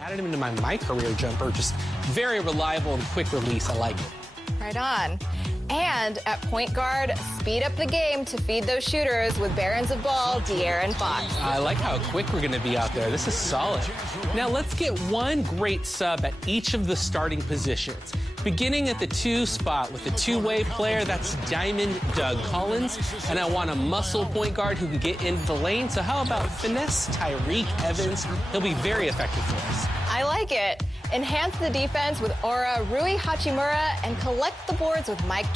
Added him into my career jumper. Just very reliable and quick release. I like it. Right on. And at point guard, speed up the game to feed those shooters with Barons of Ball, De'Aaron Fox. I like how quick we're going to be out there. This is solid. Now let's get one great sub at each of the starting positions. Beginning at the 2 spot with the two-way player, that's Diamond Doug Collins. And I want a muscle point guard who can get into the lane. So how about finesse Tyreke Evans? He'll be very effective for us. I like it. Enhance the defense with Aura Rui Hachimura and collect the boards with Mike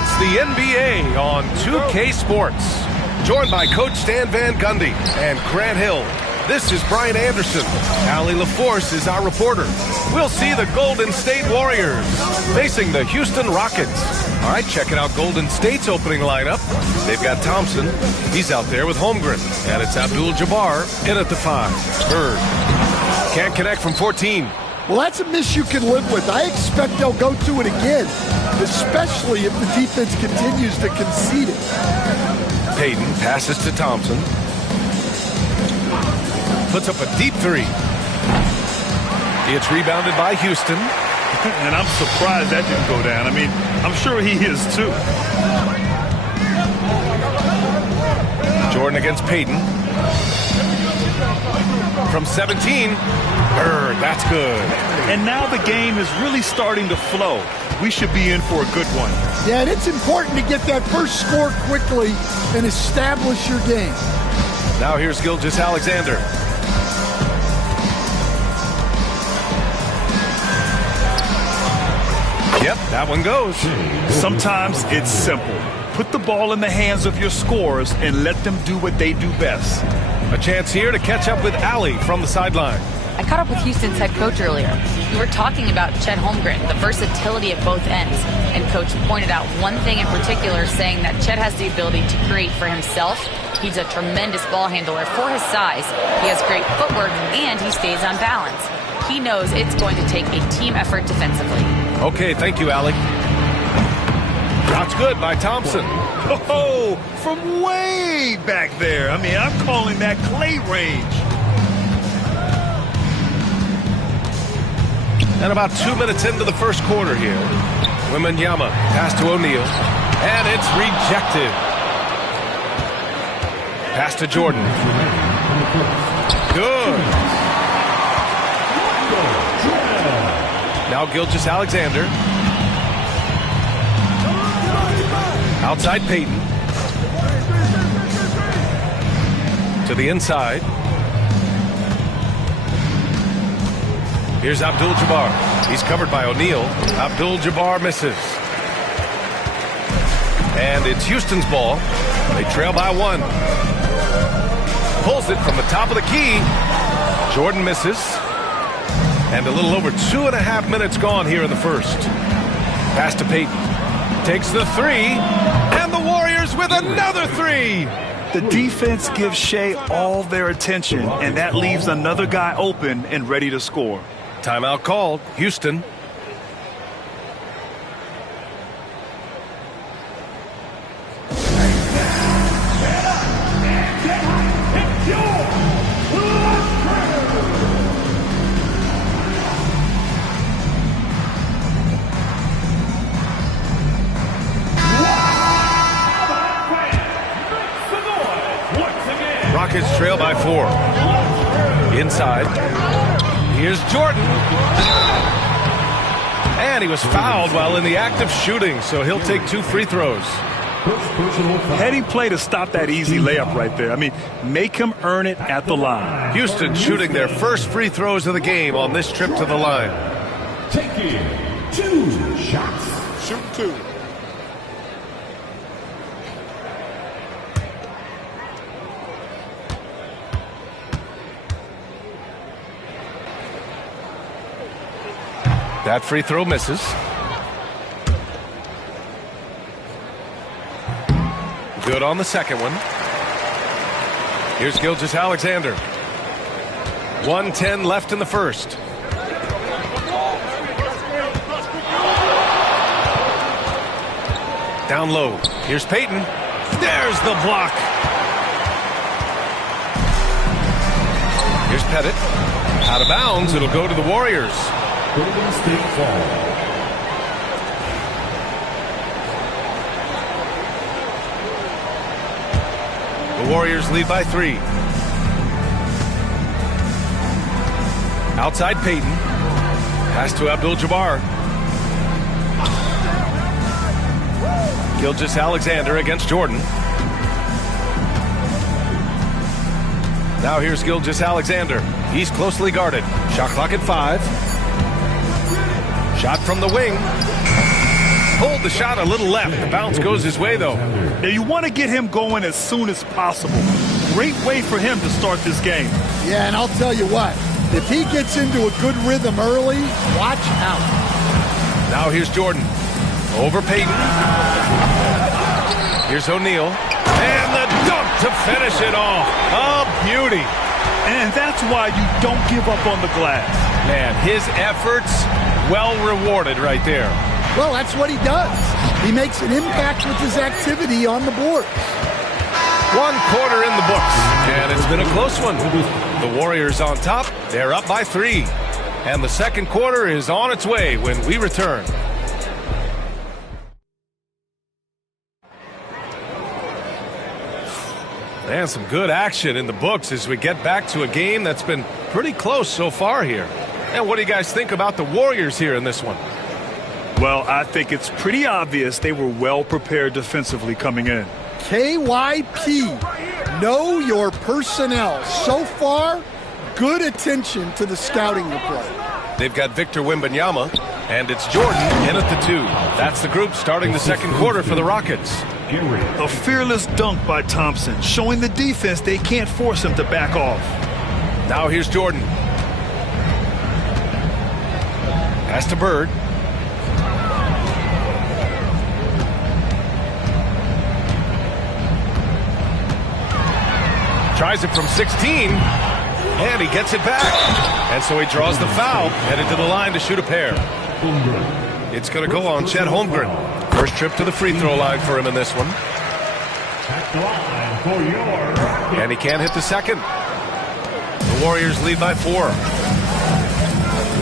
It's the NBA on 2K Sports. Joined by Coach Stan Van Gundy and Grant Hill. This is Brian Anderson. Allie LaForce is our reporter. We'll see the Golden State Warriors facing the Houston Rockets. All right, checking out Golden State's opening lineup. They've got Thompson. He's out there with Holmgren. And it's Abdul-Jabbar in at the 5. Bird can't connect from 14. Well, that's a miss you can live with. I expect they'll go to it again, especially if the defense continues to concede it. Payton passes to Thompson. Puts up a deep 3. It's rebounded by Houston. And I'm surprised that didn't go down. I mean, I'm sure he is too. Jordan against Payton. From 17. Bird, that's good. And now the game is really starting to flow. We should be in for a good one. Yeah, and it's important to get that first score quickly and establish your game. Now here's Gilgeous-Alexander. Yep, that one goes. Sometimes it's simple. Put the ball in the hands of your scorers and let them do what they do best. A chance here to catch up with Allie from the sideline. I caught up with Houston's head coach earlier. We were talking about Chet Holmgren, the versatility at both ends. And coach pointed out one thing in particular, saying that Chet has the ability to create for himself. He's a tremendous ball handler for his size. He has great footwork, and he stays on balance. He knows it's going to take a team effort defensively. Okay, thank you, Allie. Shot's good by Thompson. Oh, from way back there. I mean, I'm calling that clay range. And about 2 minutes into the first quarter here. Wembanyama pass to O'Neal. And it's rejected. Pass to Jordan. Good. Now Gilgeous-Alexander. Outside Payton. To the inside. Here's Abdul-Jabbar. He's covered by O'Neal. Abdul-Jabbar misses. And it's Houston's ball. They trail by 1. Pulls it from the top of the key. Jordan misses. And a little over 2.5 minutes gone here in the first. Pass to Payton. Takes the 3. And the Warriors with another 3. The defense gives Shea all their attention, and that leaves another guy open and ready to score. Timeout called. Houston. Rockets trail by 4. Inside. Here's Jordan. And he was fouled while in the act of shooting, so he'll take 2 free throws. Heading play to stop that easy layup right there. I mean, make him earn it at the line. Houston shooting their first free throws of the game on this trip to the line. Taking 2 shots. Shoot 2. That free throw misses. Good on the second one. Here's Gilgeous-Alexander. 1:10 left in the first. Down low. Here's Payton. There's the block. Here's Pettit. Out of bounds. It'll go to the Warriors. Golden State ball. The Warriors lead by 3. Outside Payton. Pass to Abdul-Jabbar. Gilgeous-Alexander against Jordan. Now here's Gilgeous-Alexander. He's closely guarded. Shot clock at 5. Shot from the wing. Pulled the shot a little left. The bounce goes his way, though. Now, you want to get him going as soon as possible. Great way for him to start this game. Yeah, and I'll tell you what. If he gets into a good rhythm early, watch out. Now here's Jordan. Over Payton. Here's O'Neal. And the dunk to finish it off. A beauty. And that's why you don't give up on the glass. Man, his efforts well rewarded right there. Well, that's what he does. He makes an impact with his activity on the board. 1 quarter in the books, and it's been a close one. The Warriors on top. They're up by 3. And the second quarter is on its way when we return. And some good action in the books as we get back to a game that's been pretty close so far here. And what do you guys think about the Warriors here in this one? Well, I think it's pretty obvious they were well prepared defensively coming in. KYP, know your personnel. So far, good attention to the scouting report. They've got Victor Wembanyama, and it's Jordan in at the 2. That's the group starting the second quarter for the Rockets. A fearless dunk by Thompson, showing the defense they can't force him to back off. Now here's Jordan. Pass to Bird. Tries it from 16, and he gets it back. And so he draws the foul, headed to the line to shoot a pair. It's going to go on Chet Holmgren. First trip to the free throw line for him in this one. And he can't hit the second. The Warriors lead by 4.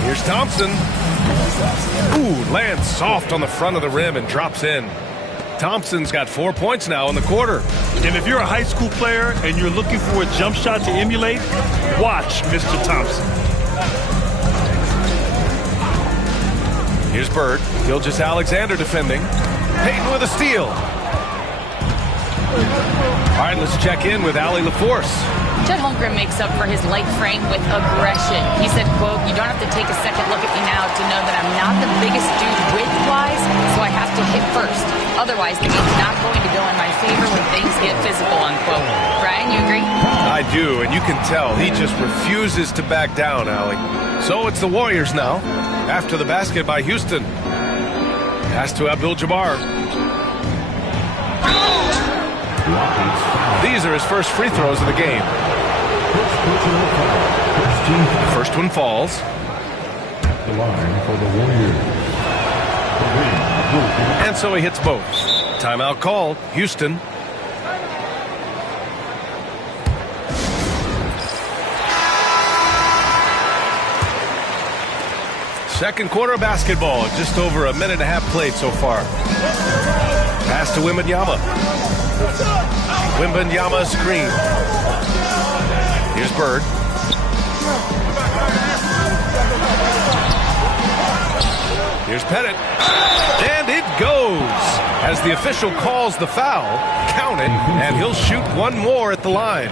Here's Thompson. Ooh, lands soft on the front of the rim and drops in. Thompson's got 4 points now in the quarter. And if you're a high school player and you're looking for a jump shot to emulate, watch Mr. Thompson. Here's Bird. Gilgeous Alexander defending. Payton with a steal. All right, let's check in with Allie LaForce. Chet Holmgren makes up for his light frame with aggression. He said, quote, "You don't have to take a second look at me now to know that I'm not the biggest dude width-wise, so I have to hit first. Otherwise, the game's not going to go in my favor when things get physical," unquote. Brian, you agree? I do, and you can tell he just refuses to back down, Allie. So it's the Warriors now, after the basket by Houston. Pass to Abdul-Jabbar. These are his first free throws of the game. First one falls. The line for the Warriors. And so he hits both. Timeout called. Houston. Second quarter basketball. Just over a minute and a half played so far. Pass to Wembanyama. Wembanyama screen. Here's Bird. Here's Pettit. And it goes. As the official calls the foul, count it, and he'll shoot one more at the line.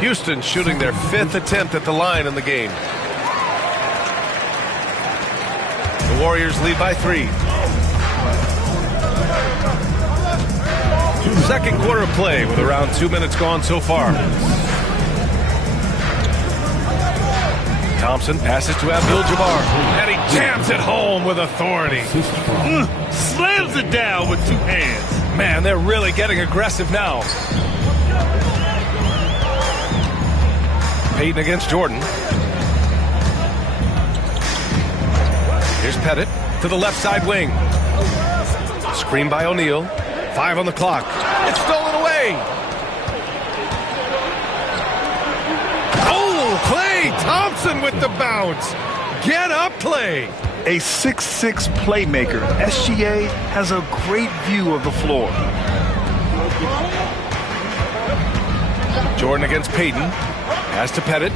Houston shooting their 5th attempt at the line in the game. The Warriors lead by 3. Second quarter of play with around 2 minutes gone so far. Thompson passes to Abdul-Jabbar, and he jams it home with authority. Slams it down with 2 hands. Man, they're really getting aggressive now. Payton against Jordan. Here's Pettit to the left side wing. Screen by O'Neal. 5 on the clock. It's stolen away. Oh, Klay Thompson with the bounce. Get up, Klay. A 6'6" playmaker. SGA has a great view of the floor. Jordan against Payton. Pass to Pettit.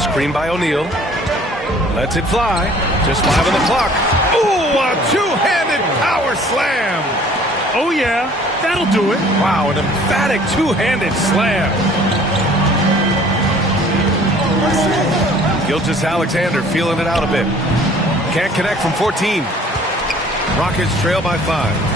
Screen by O'Neal. Lets it fly. Just 5 on the clock. Ooh, a two-handed power slam. Oh, yeah, that'll do it. Wow, an emphatic two-handed slam. Gilgeous-Alexander feeling it out a bit. Can't connect from 14. Rockets trail by 5.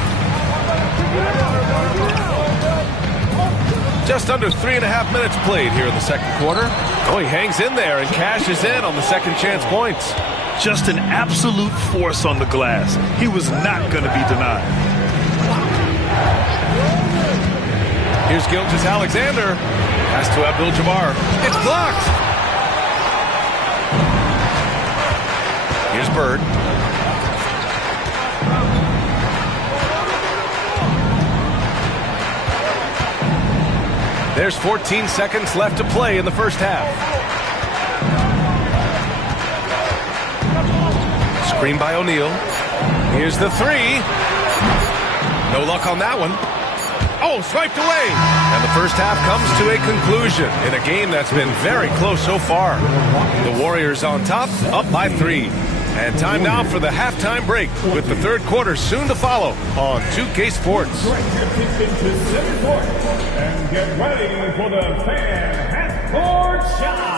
Just under 3.5 minutes played here in the second quarter. Oh, he hangs in there and cashes in on the second chance points. Just an absolute force on the glass. He was not going to be denied. Here's Gilgeous-Alexander. Pass to Abdul-Jabbar. It's blocked. Here's Bird. There's 14 seconds left to play in the first half. Screen by O'Neal. Here's the 3. No luck on that one. Oh, swiped away. And the first half comes to a conclusion in a game that's been very close so far. The Warriors on top, up by 3. And time now for the halftime break with the third quarter soon to follow on 2K Sports. And get ready for the fan half-court shot.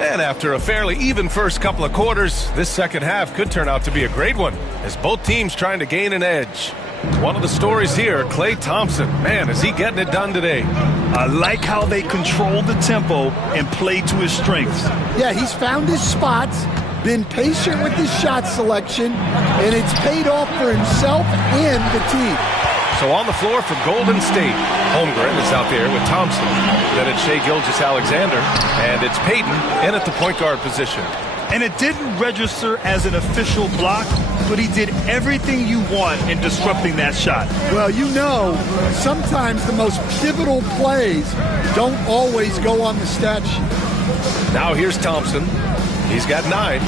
And after a fairly even first couple of quarters, this second half could turn out to be a great one as both teams trying to gain an edge. One of the stories here, Klay Thompson. Man, is he getting it done today. I like how they control the tempo and play to his strengths. Yeah, he's found his spots, been patient with his shot selection, and it's paid off for himself and the team. So on the floor for Golden State, Holmgren is out there with Thompson. Then it's Shai Gilgeous-Alexander, and it's Payton in at the point guard position. And it didn't register as an official block, but he did everything you want in disrupting that shot. Well, you know, sometimes the most pivotal plays don't always go on the stat sheet. Now here's Thompson. He's got 9.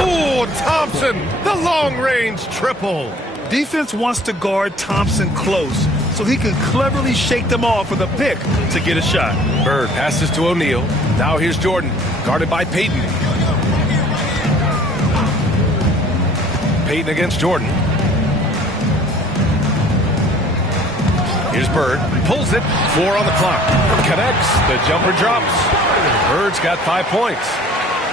Oh, Thompson, the long-range triple. Defense wants to guard Thompson close so he can cleverly shake them off with a pick to get a shot. Bird passes to O'Neal. Now here's Jordan, guarded by Payton. Payton against Jordan. Here's Bird, pulls it, 4 on the clock. Connects, the jumper drops. Bird's got 5 points.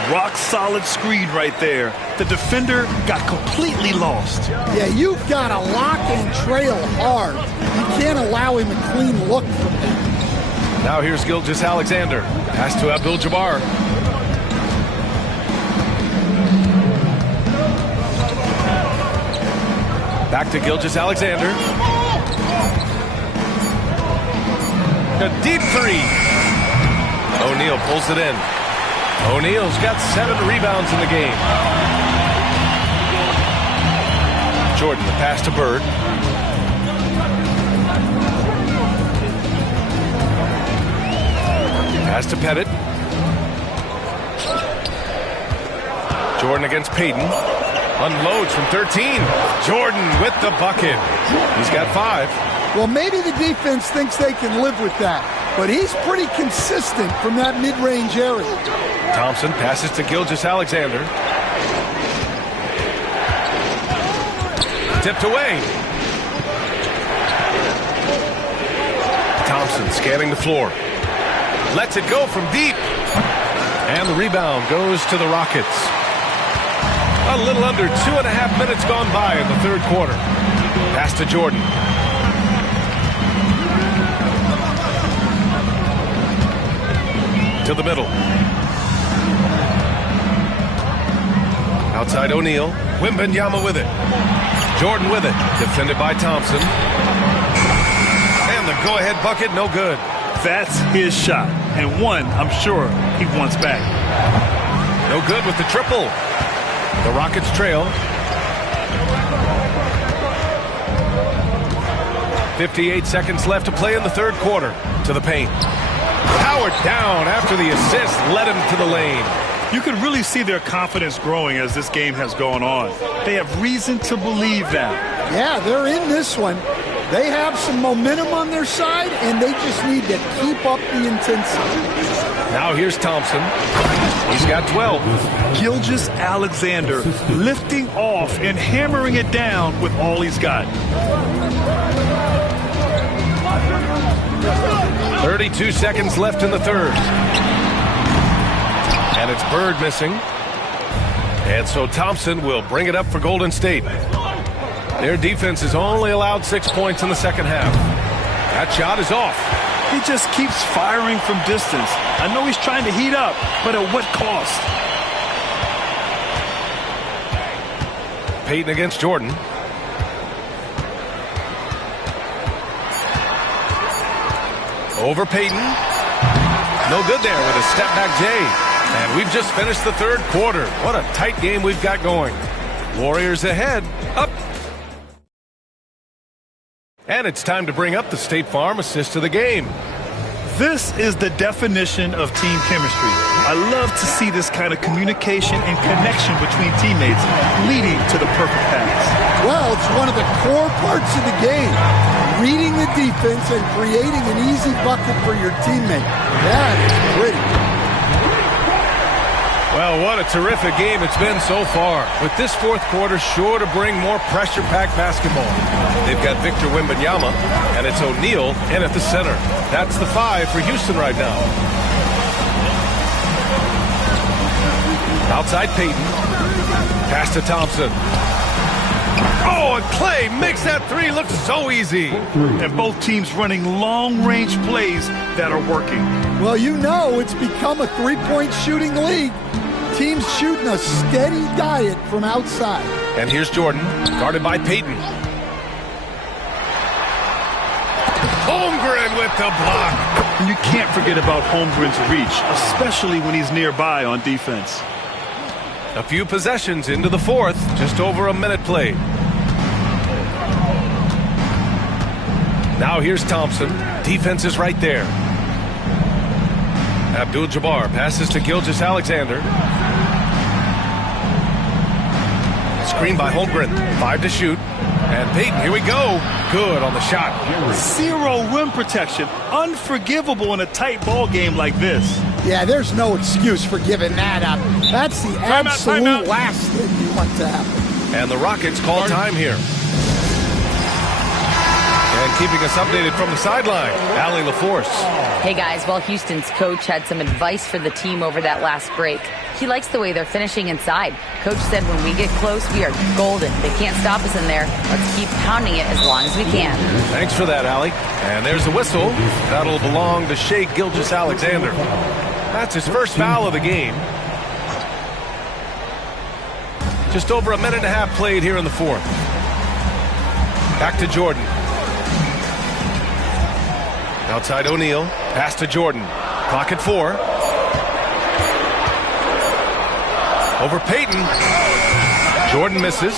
Rock solid screen right there. The defender got completely lost. Yeah, you've got to lock and trail hard. You can't allow him a clean look from there. Now here's Gilgeous-Alexander. Pass to Abdul-Jabbar. Back to Gilgeous-Alexander. A deep 3. O'Neal pulls it in. O'Neal's got 7 rebounds in the game. Jordan, the pass to Bird. Pass to Pettit. Jordan against Payton. Unloads from 13. Jordan with the bucket. He's got 5. Well, maybe the defense thinks they can live with that, but he's pretty consistent from that mid-range area. Thompson passes to Gilgeous-Alexander. Tipped away. Thompson scanning the floor. Lets it go from deep. And the rebound goes to the Rockets. A little under 2.5 minutes gone by in the third quarter. Pass to Jordan. To the middle. Outside O'Neal. Wembanyama with it. Jordan with it. Defended by Thompson. And the go-ahead bucket, no good. That's his shot. And one, I'm sure, he wants back. No good with the triple. The Rockets trail. 58 seconds left to play in the third quarter. To the paint. Powered down after the assist led him to the lane. You can really see their confidence growing as this game has gone on. They have reason to believe that. Yeah, they're in this one. They have some momentum on their side, and they just need to keep up the intensity. Now here's Thompson. He's got 12. Gilgeous-Alexander lifting off and hammering it down with all he's got. 32 seconds left in the third. And it's Bird missing. And so Thompson will bring it up for Golden State. Their defense has only allowed 6 points in the second half. That shot is off. He just keeps firing from distance. I know he's trying to heat up, but at what cost? Payton against Jordan. Over Payton. No good there with a step-back J. And we've just finished the third quarter. What a tight game we've got going. Warriors ahead. Up. And it's time to bring up the State Farm assist of the game. This is the definition of team chemistry. I love to see this kind of communication and connection between teammates leading to the perfect pass. Well, it's one of the core parts of the game. Reading the defense and creating an easy bucket for your teammate. That is pretty. Well, what a terrific game it's been so far. With this fourth quarter sure to bring more pressure-packed basketball. They've got Victor Wembanyama, and it's O'Neal in at the center. That's the 5 for Houston right now. Outside Payton. Pass to Thompson. Oh, and Clay makes that 3 look so easy. And both teams running long-range plays that are working. Well, you know it's become a three-point shooting league. Teams shooting a steady diet from outside. And here's Jordan, guarded by Payton. Holmgren with the block. And you can't forget about Holmgren's reach, especially when he's nearby on defense. A few possessions into the fourth, just over a minute played. Now here's Thompson. Defense is right there. Abdul-Jabbar passes to Gilgeous-Alexander. Screen by Holmgren. 5 to shoot. And Payton, here we go. Good on the shot. Zero rim protection. Unforgivable in a tight ball game like this. Yeah, there's no excuse for giving that up. That's the absolute last thing you want to happen. And the Rockets call time here. And keeping us updated from the sideline, Allie LaForce. Hey guys, well, Houston's coach had some advice for the team over that last break. He likes the way they're finishing inside. Coach said when we get close, we are golden. They can't stop us in there. Let's keep pounding it as long as we can. Thanks for that, Allie. And there's the whistle. That'll belong to Shai Gilgeous-Alexander. That's his first foul of the game. Just over a minute and a half played here in the fourth. Back to Jordan. Outside O'Neal. Pass to Jordan. Clock at 4. Over Payton. Jordan misses.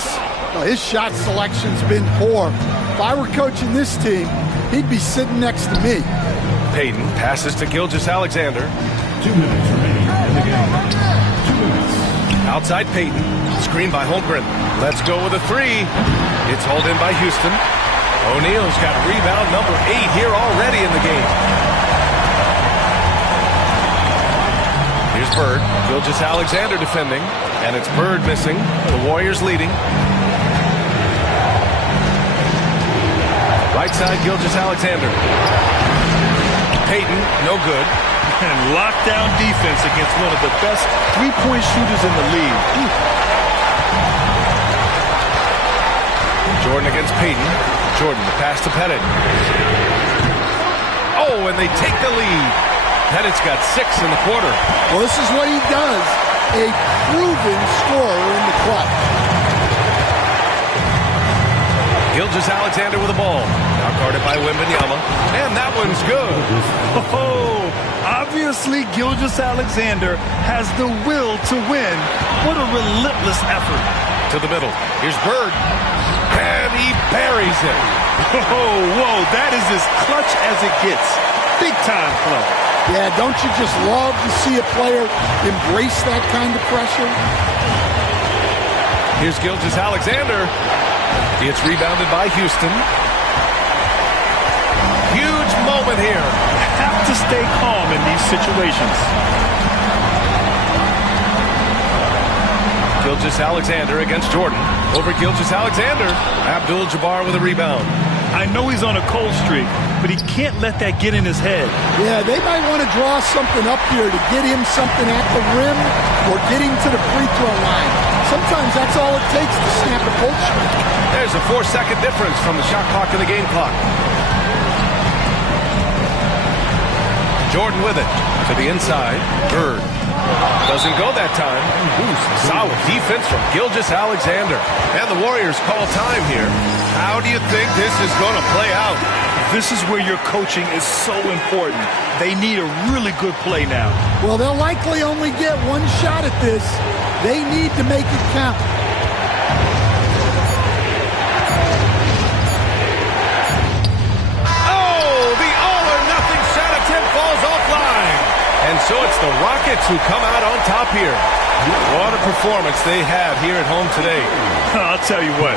Well, his shot selection's been poor. If I were coaching this team, he'd be sitting next to me. Payton passes to Gilgeous-Alexander. 2 minutes remaining in the game. 2 minutes. Outside Payton. Screen by Holmgren. Let's go with a 3. It's hauled in by Houston. O'Neal's got rebound number 8 here already in the game. Here's Bird. Gilgeous-Alexander defending. And it's Bird missing. The Warriors leading. Right side, Gilgeous-Alexander. Payton, no good. And lockdown defense against one of the best three-point shooters in the league. Jordan against Payton. Jordan, the pass to Pettit. Oh, and they take the lead. Pettit's got 6 in the quarter. Well, this is what he does. A proven scorer in the clutch. Gilgeous-Alexander with the ball. Now guarded by Wembanyama. And that one's good. Oh, obviously Gilgeous-Alexander has the will to win. What a relentless effort. To the middle. Here's Bird. And he buries it. Oh, whoa, that is as clutch as it gets. Big time clutch. Yeah, don't you just love to see a player embrace that kind of pressure? Here's Gilgeous-Alexander. It's rebounded by Houston. Huge moment here. Have to stay calm in these situations. Gilgeous-Alexander against Jordan. Over Gilgeous-Alexander. Abdul-Jabbar with a rebound. I know he's on a cold streak, but he can't let that get in his head. Yeah, they might want to draw something up here to get him something at the rim or get him to the free throw line. Sometimes that's all it takes to snap a cold streak. There's a 4-second difference from the shot clock and the game clock. Jordan with it to the inside. Bird. Doesn't go that time. Solid defense from Gilgeous-Alexander. And the Warriors call time here. How do you think this is going to play out? This is where your coaching is so important. They need a really good play now. Well, they'll likely only get one shot at this. They need to make it count. Oh, the all-or-nothing shot attempt falls offline. And so it's the Rockets who come out on top here. What a performance they have here at home today. I'll tell you what,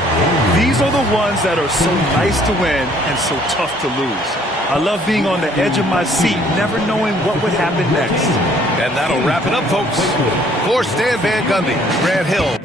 these are the ones that are so nice to win and so tough to lose. I love being on the edge of my seat, never knowing what would happen next. And that'll wrap it up, folks. For Stan Van Gundy, Grant Hill.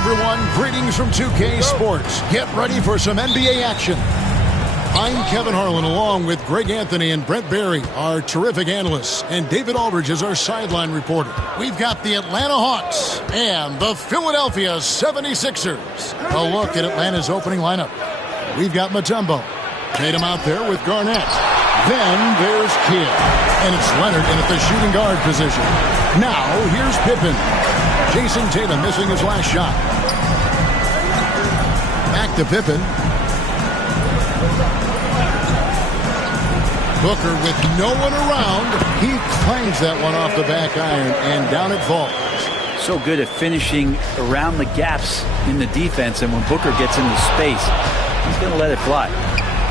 everyone. Greetings from 2K Sports. Get ready for some NBA action. I'm Kevin Harlan along with Greg Anthony and Brent Barry, our terrific analysts, and David Aldridge is our sideline reporter. We've got the Atlanta Hawks and the Philadelphia 76ers. A look at Atlanta's opening lineup. We've got Mutombo. Tatum out there with Garnett. Then there's Kidd. And it's Leonard in at the shooting guard position. Now here's Pippen. Jason Tatum missing his last shot. Back to Pippen. Booker with no one around. He clangs that one off the back iron, and down it falls. So good at finishing around the gaps in the defense, and when Booker gets into space, he's going to let it fly.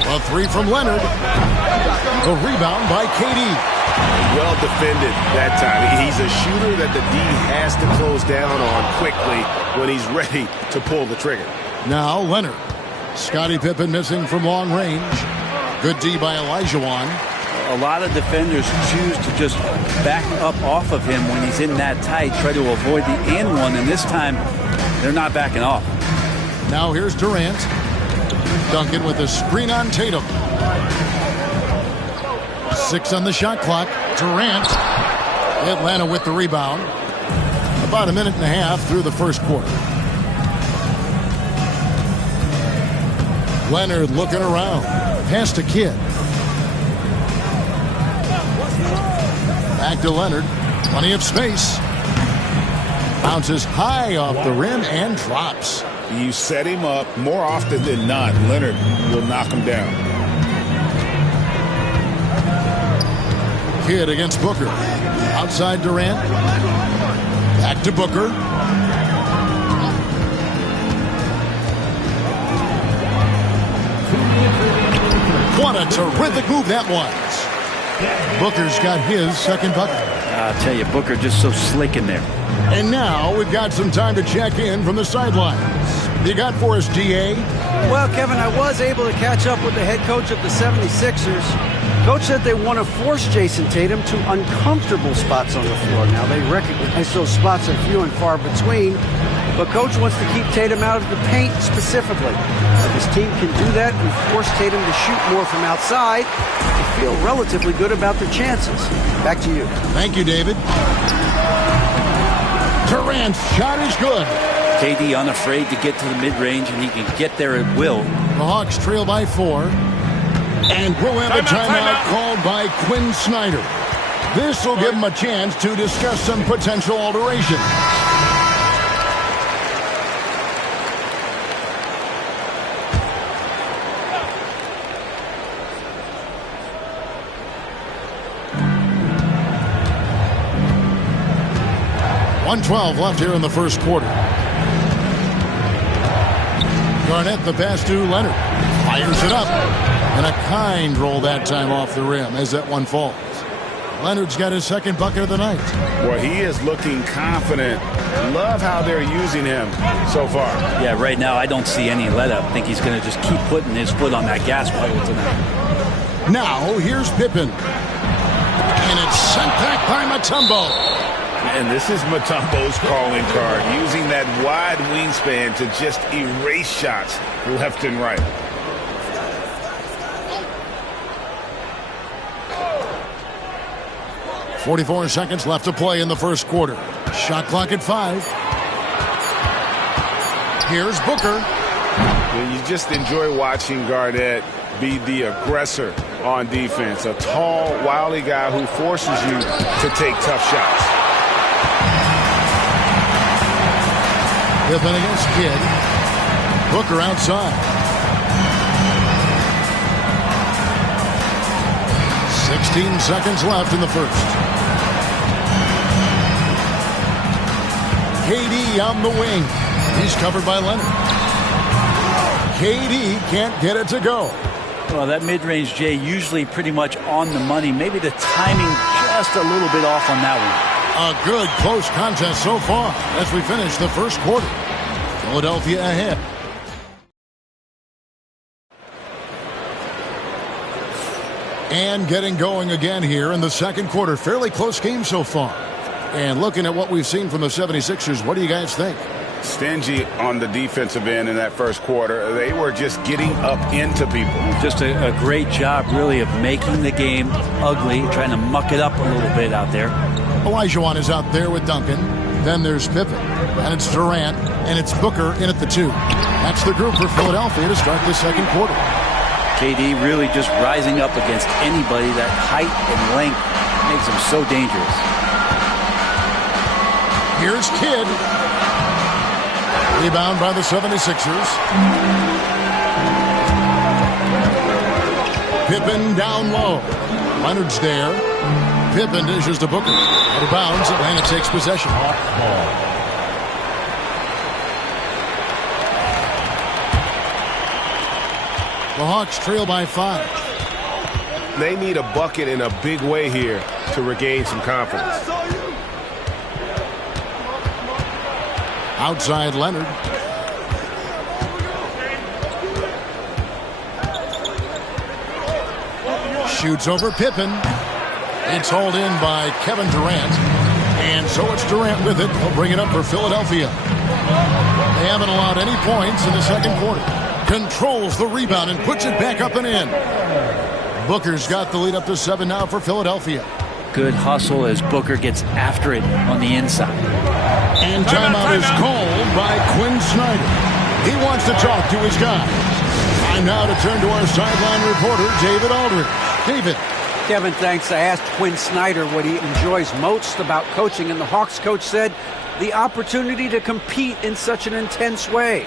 A three from Leonard. The rebound by KD. Well defended that time. He's a shooter that the D has to close down on quickly when he's ready to pull the trigger. Now Leonard. Scottie Pippen missing from long range. Good D by Olajuwon. A lot of defenders choose to just back up off of him when he's in that tight, try to avoid the and one, and this time they're not backing off. Now here's Durant. Duncan with a screen on Tatum. 6 on the shot clock. Durant. Atlanta with the rebound. About a minute and a half through the first quarter. Leonard looking around. Pass to Kidd. Back to Leonard. Plenty of space. Bounces high off the rim and drops. You set him up more often than not. Leonard will knock him down. Kidd against Booker. Outside Durant. Back to Booker. What a terrific move that was. Booker's got his second bucket. I'll tell you, Booker just so slick in there. And now we've got some time to check in from the sidelines. You got for us, DA? Well, Kevin, I was able to catch up with the head coach of the 76ers. Coach said they want to force Jason Tatum to uncomfortable spots on the floor. Now, they recognize those spots are few and far between, but Coach wants to keep Tatum out of the paint specifically. If his team can do that and force Tatum to shoot more from outside, they feel relatively good about their chances. Back to you. Thank you, David. Durant's shot is good. KD unafraid to get to the mid-range, and he can get there at will. The Hawks trail by 4. And we'll have a timeout called by Quinn Snyder. This will give him a chance to discuss some potential alteration. .112 left here in the first quarter. Garnett the pass to Leonard. Fires it up. And a kind roll that time off the rim as that one falls. Leonard's got his second bucket of the night. Well, he is looking confident. Love how they're using him so far. Yeah, right now I don't see any let-up. I think he's going to just keep putting his foot on that gas pedal tonight. Now, here's Pippen. And it's sent back by Mutombo. And this is Mutombo's calling card, using that wide wingspan to just erase shots left and right. .44 seconds left to play in the first quarter. Shot clock at 5. Here's Booker. You just enjoy watching Garnett be the aggressor on defense. A tall, wily guy who forces you to take tough shots. Pippen against Kidd. Booker outside. 16 seconds left in the first. KD on the wing. He's covered by Leonard. KD can't get it to go. Well, that mid-range, Jay, usually pretty much on the money. Maybe the timing just a little bit off on that one. A good close contest so far as we finish the first quarter. Philadelphia ahead. And getting going again here in the second quarter. Fairly close game so far. And looking at what we've seen from the 76ers, what do you guys think? stingy on the defensive end in that first quarter. They were just getting up into people. Just a great job, really, of making the game ugly, trying to muck it up a little bit out there. Olajuwon is out there with Duncan. Then there's Pippen, and it's Durant, and it's Booker in at the 2. That's the group for Philadelphia to start the second quarter. KD really just rising up against anybody. That height and length makes him so dangerous. Here's Kidd. Rebound by the 76ers. Pippen down low. Leonard's there. Pippen dishes to Booker. Out of bounds. Atlanta takes possession. The Hawks trail by 5. They need a bucket in a big way here to regain some confidence. Outside Leonard. Shoots over Pippen. It's hauled in by Kevin Durant. And so it's Durant with it. He'll bring it up for Philadelphia. They haven't allowed any points in the second quarter. Controls the rebound and puts it back up and in. Booker's got the lead up to 7 now for Philadelphia. Good hustle as Booker gets after it on the inside. And timeout is called by Quinn Snyder. He wants to talk to his guys. Time now to turn to our sideline reporter, David Aldridge. David. Kevin, thanks. I asked Quinn Snyder what he enjoys most about coaching, and the Hawks coach said the opportunity to compete in such an intense way.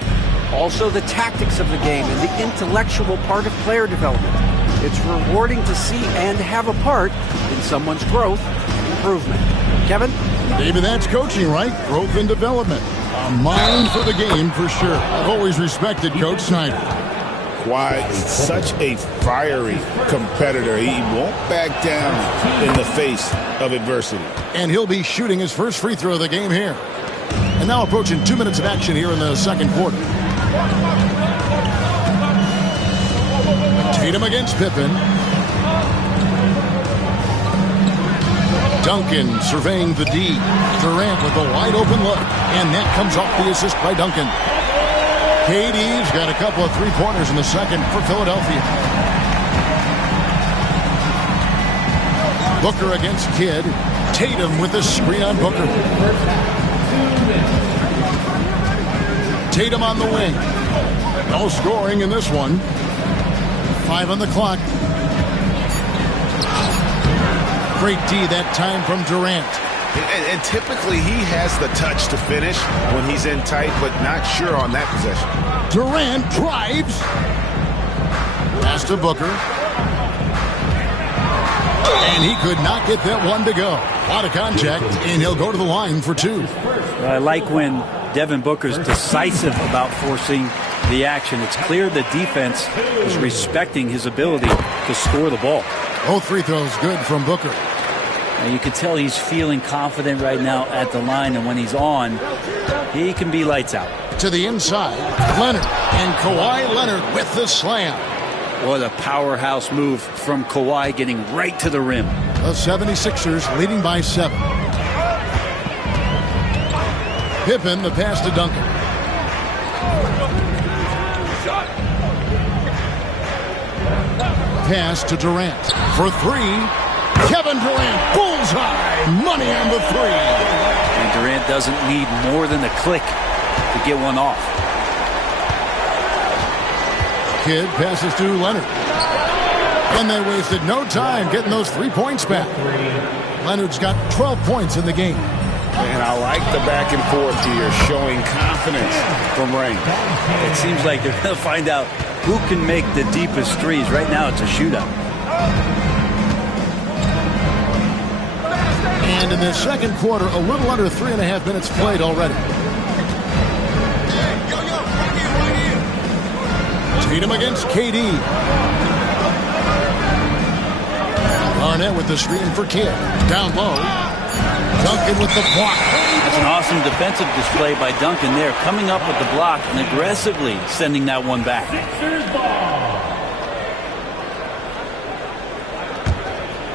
Also, the tactics of the game and the intellectual part of player development. It's rewarding to see and have a part in someone's growth and improvement. Kevin? David, that's coaching, right? Growth and development. A mind for the game for sure. I've always respected Coach Snyder. Why, such a fiery competitor. He won't back down in the face of adversity. And he'll be shooting his first free throw of the game here. And now approaching 2 minutes of action here in the second quarter. Tatum against Pippen. Duncan surveying the D. Durant with a wide open look. And that comes off the assist by Duncan. KD's got a couple of three-pointers in the second for Philadelphia. Booker against Kidd. Tatum with the screen on Booker. Tatum on the wing. No scoring in this one. 5 on the clock. Great D that time from Durant. And typically he has the touch to finish when he's in tight, but not sure on that possession. Durant drives. Pass to Booker. And he could not get that one to go. Out of contact, and he'll go to the line for 2. I like when Devin Booker's decisive about forcing the action. It's clear the defense is respecting his ability to score the ball. Both free throws good from Booker. You can tell he's feeling confident right now at the line, and when he's on, he can be lights out. To the inside, Leonard, and Kawhi Leonard with the slam. What a powerhouse move from Kawhi, getting right to the rim. The 76ers leading by 7. Pippen, the pass to Duncan. Pass to Durant for 3. Kevin Durant, bullseye, money on the 3. And Durant doesn't need more than a click to get one off. Kidd passes to Leonard. And they wasted no time getting those 3 points back. Leonard's got 12 points in the game. And I like the back and forth here, showing confidence from Rain. It seems like they're going to find out who can make the deepest threes. Right now it's a shootout. And in the second quarter, a little under 3.5 minutes played already. Tatum against KD. Garnett with the screen for Kidd. Down low. Duncan with the block. That's an awesome defensive display by Duncan there, coming up with the block and aggressively sending that one back.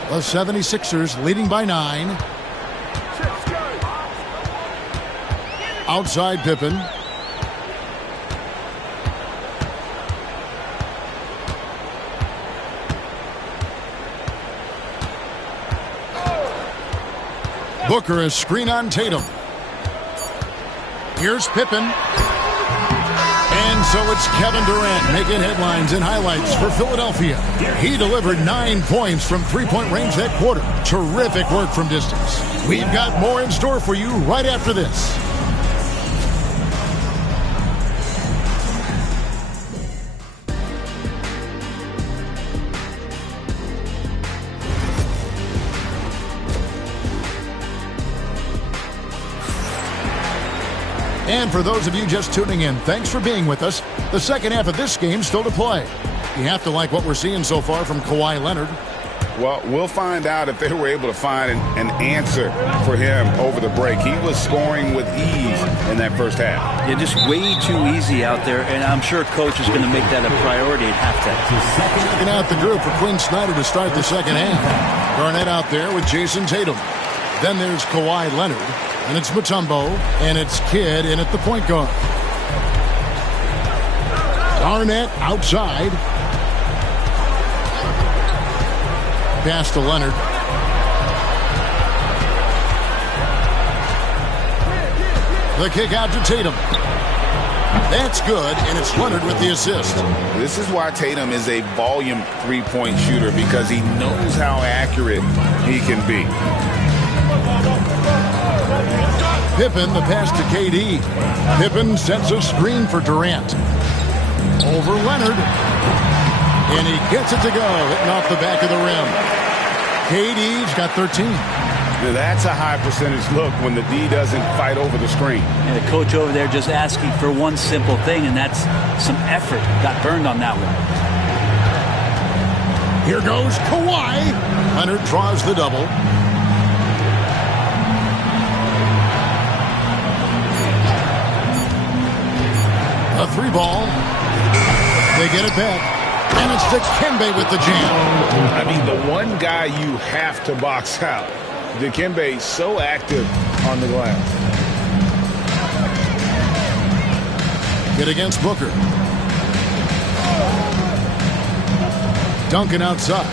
The 76ers leading by 9. outside Pippen. Booker is screen on Tatum. Here's Pippen. And so it's Kevin Durant making headlines and highlights for Philadelphia. He delivered 9 points from three-point range that quarter. Terrific work from distance. We've got more in store for you right after this. And for those of you just tuning in, thanks for being with us. The second half of this game still to play. You have to like what we're seeing so far from Kawhi Leonard. Well, we'll find out if they were able to find an answer for him over the break. He was scoring with ease in that first half. Yeah, just way too easy out there, and I'm sure Coach is going to make that a priority at halftime. Checking out the group for Quinn Snyder to start the second half. Garnett out there with Jason Tatum. Then there's Kawhi Leonard. And it's Mutombo, and it's Kidd in at the point guard. Garnett outside. Pass to Leonard. The kick out to Tatum. That's good, and it's Leonard with the assist. This is why Tatum is a volume three-point shooter, because he knows how accurate he can be. Pippen, the pass to KD. Pippen sets a screen for Durant. Over Leonard. And he gets it to go, hitting off the back of the rim. KD's got 13. Now that's a high percentage look when the D doesn't fight over the screen. And the coach over there just asking for one simple thing, and that's some effort. Got burned on that one. Here goes Kawhi. Leonard draws the double. A three ball. They get it back. And it's Dikembe with the jam. I mean, the one guy you have to box out. Dikembe so active on the glass. Hit against Booker. Duncan outside.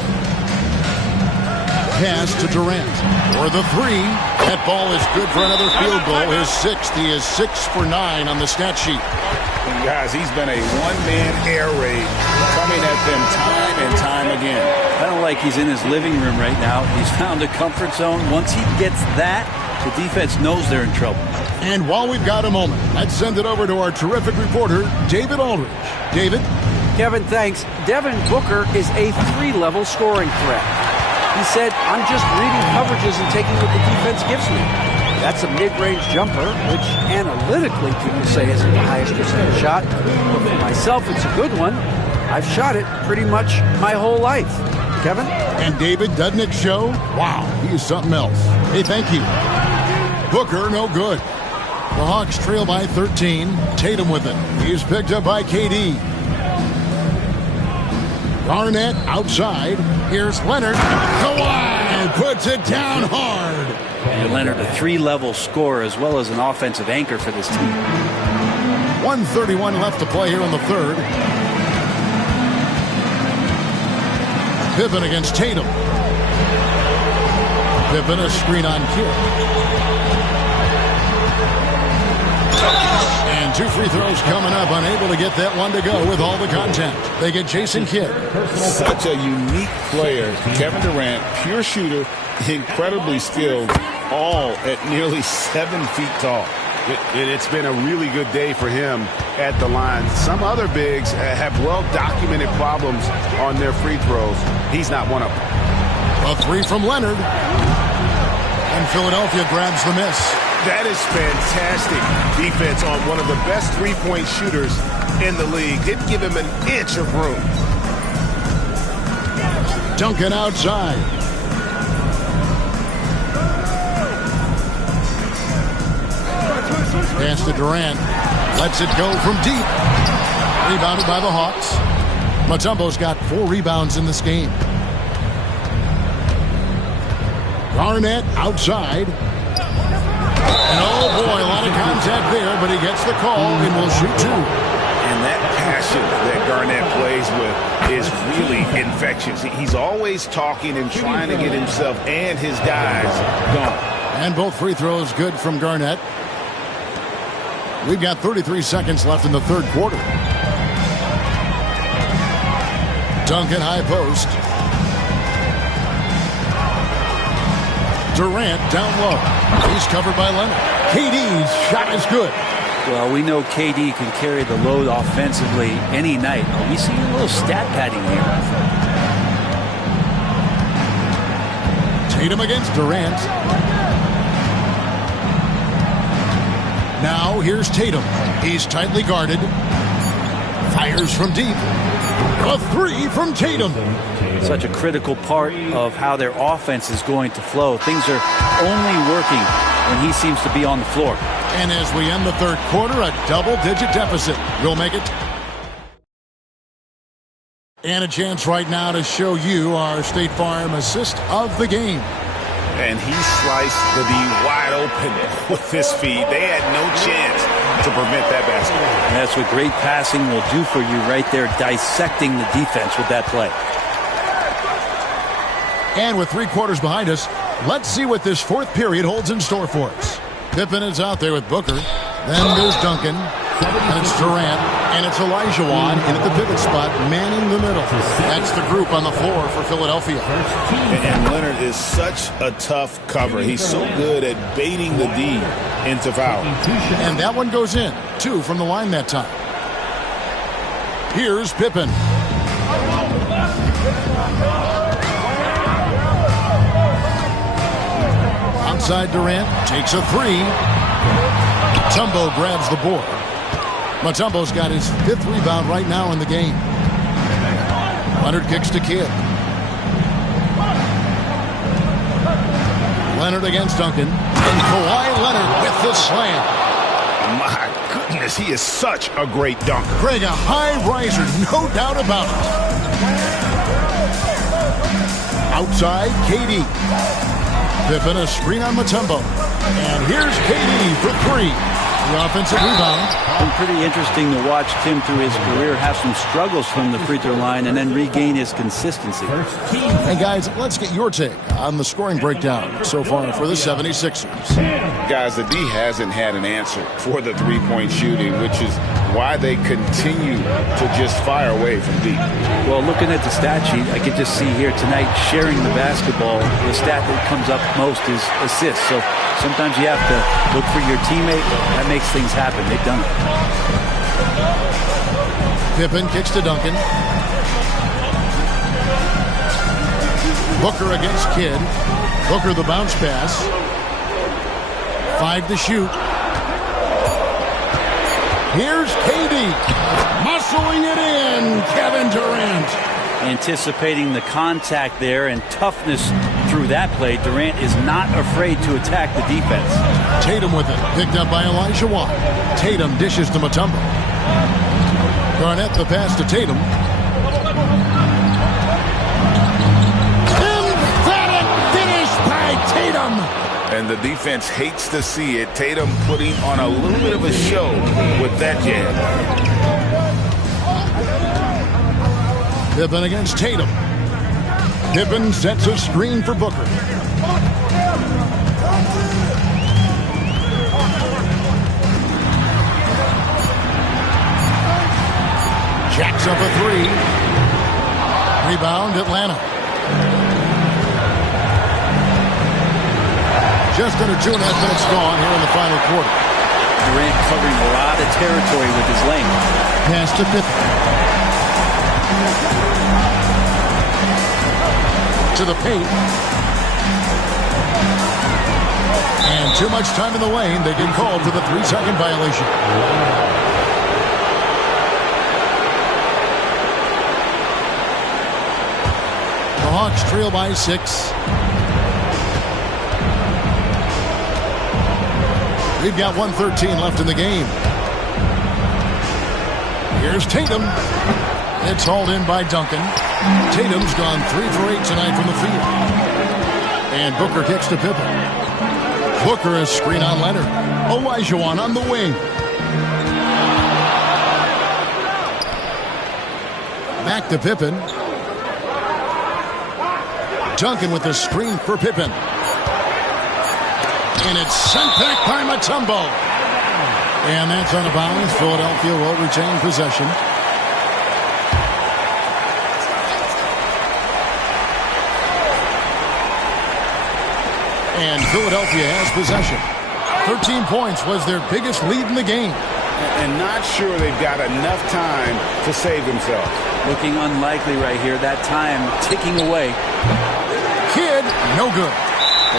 Pass to Durant. For the three. That ball is good for another field goal. His sixth. He is 6 for 9 on the stat sheet. And guys, he's been a one-man air raid coming at them time and time again. I don't like he's in his living room right now. He's found a comfort zone. Once he gets that, the defense knows they're in trouble. And while we've got a moment, let's send it over to our terrific reporter, David Aldridge. David? Kevin, thanks. Devin Booker is a 3-level scoring threat. He said, I'm just reading coverages and taking what the defense gives me. That's a mid-range jumper, which analytically people say isn't the highest percentage shot. But for myself, it's a good one. I've shot it pretty much my whole life. Kevin? And David, doesn't it show? Wow, he's something else. Hey, thank you. Booker, no good. The Hawks trail by 13. Tatum with it. He's picked up by KD. Garnett outside. Here's Leonard. Kawhi puts it down hard. And Leonard, a 3-level scorer as well as an offensive anchor for this team. 1:31 left to play here in the third. Pippen against Tatum. Pippen a screen on Kidd. And 2 free throws coming up. Unable to get that one to go with all the contact. They get Jason Kidd. Such a unique player. Kevin Durant, pure shooter, incredibly skilled, all at nearly 7 feet tall. It's been a really good day for him at the line. Some other bigs have well-documented problems on their free throws. He's not one of them. A three from Leonard. And Philadelphia grabs the miss. That is fantastic defense on one of the best three-point shooters in the league. Didn't give him an inch of room. Duncan outside. Pass to Durant. Lets it go from deep. Rebounded by the Hawks. Mutombo's got 4 rebounds in this game. Garnett outside. And oh boy, a lot of contact there, but he gets the call and will shoot 2. And that passion that Garnett plays with is really infectious. He's always talking and trying to get himself and his guys going. And both free throws good from Garnett. We've got 33 seconds left in the third quarter. Duncan high post. Durant down low. He's covered by Leonard. KD's shot is good. Well, we know KD can carry the load offensively any night. Are we seeing a little stat padding here? Tatum against Durant. Now here's Tatum. He's tightly guarded. Fires from deep. A 3 from Tatum. Such a critical part of how their offense is going to flow. Things are only working when he seems to be on the floor. And as we end the third quarter, a double-digit deficit. You'll make it. And a chance right now to show you our State Farm assist of the game. And he sliced the D wide open with his feed. They had no chance to prevent that basket. And that's what great passing will do for you right there, dissecting the defense with that play. And with 3 quarters behind us, let's see what this fourth period holds in store for us. Pippen is out there with Booker. Then there's Duncan. And it's Durant. And it's Olajuwon in at the pivot spot, manning the middle. That's the group on the floor for Philadelphia. And Leonard is such a tough cover. He's so good at baiting the D into foul. And that one goes in. 2 from the line that time. Here's Pippen. Outside Durant takes a 3. Mutombo grabs the board. Mutombo's got his 5th rebound right now in the game. Leonard kicks to Kidd. Leonard against Duncan. And Kawhi Leonard with the slam. My goodness, he is such a great dunker. Greg, a high riser, no doubt about it. Outside, KD. Pippen a screen on Mutombo. And here's KD for 3. The offensive rebound. Been pretty interesting to watch Tim through his career have some struggles from the free throw line and then regain his consistency. And guys, let's get your take on the scoring breakdown so far for the 76ers. Guys, the D hasn't had an answer for the three-point shooting, which is why they continue to just fire away from deep. Well, looking at the stat sheet, I could just see here tonight sharing the basketball. The stat that comes up most is assists. So sometimes you have to look for your teammate. That makes things happen. They've done it. Pippen kicks to Duncan. Booker against Kidd. Booker the bounce pass. 5 to shoot. Here's KD. Muscling it in. Kevin Durant. Anticipating the contact there and toughness through that play, Durant is not afraid to attack the defense. Tatum with it. Picked up by Olajuwon. Tatum dishes to Mutombo. Garnett the pass to Tatum. Emphatic finish by Tatum. And the defense hates to see it. Tatum putting on a little bit of a show with that jab. Pippen against Tatum. Pippen sets a screen for Booker. Jacks up a 3. Rebound, Atlanta. Just under 2.5 minutes gone here in the final quarter. Durant covering a lot of territory with his length. Pass to Pippen. To the paint. And too much time in the lane. They get called for the 3-second violation. The Hawks trail by 6. We've got 1:13 left in the game. Here's Tatum. It's hauled in by Duncan. Tatum's gone 3 for 8 tonight from the field. And Booker kicks to Pippen. Booker a screen on Leonard. Olajuwon on the wing. Back to Pippen. Duncan with the screen for Pippen. And it's sent back by Mutombo. And that's out of bounds. Philadelphia will retain possession. And Philadelphia has possession. 13 points was their biggest lead in the game. And not sure they've got enough time to save themselves. Looking unlikely right here. That time ticking away. Kid, no good.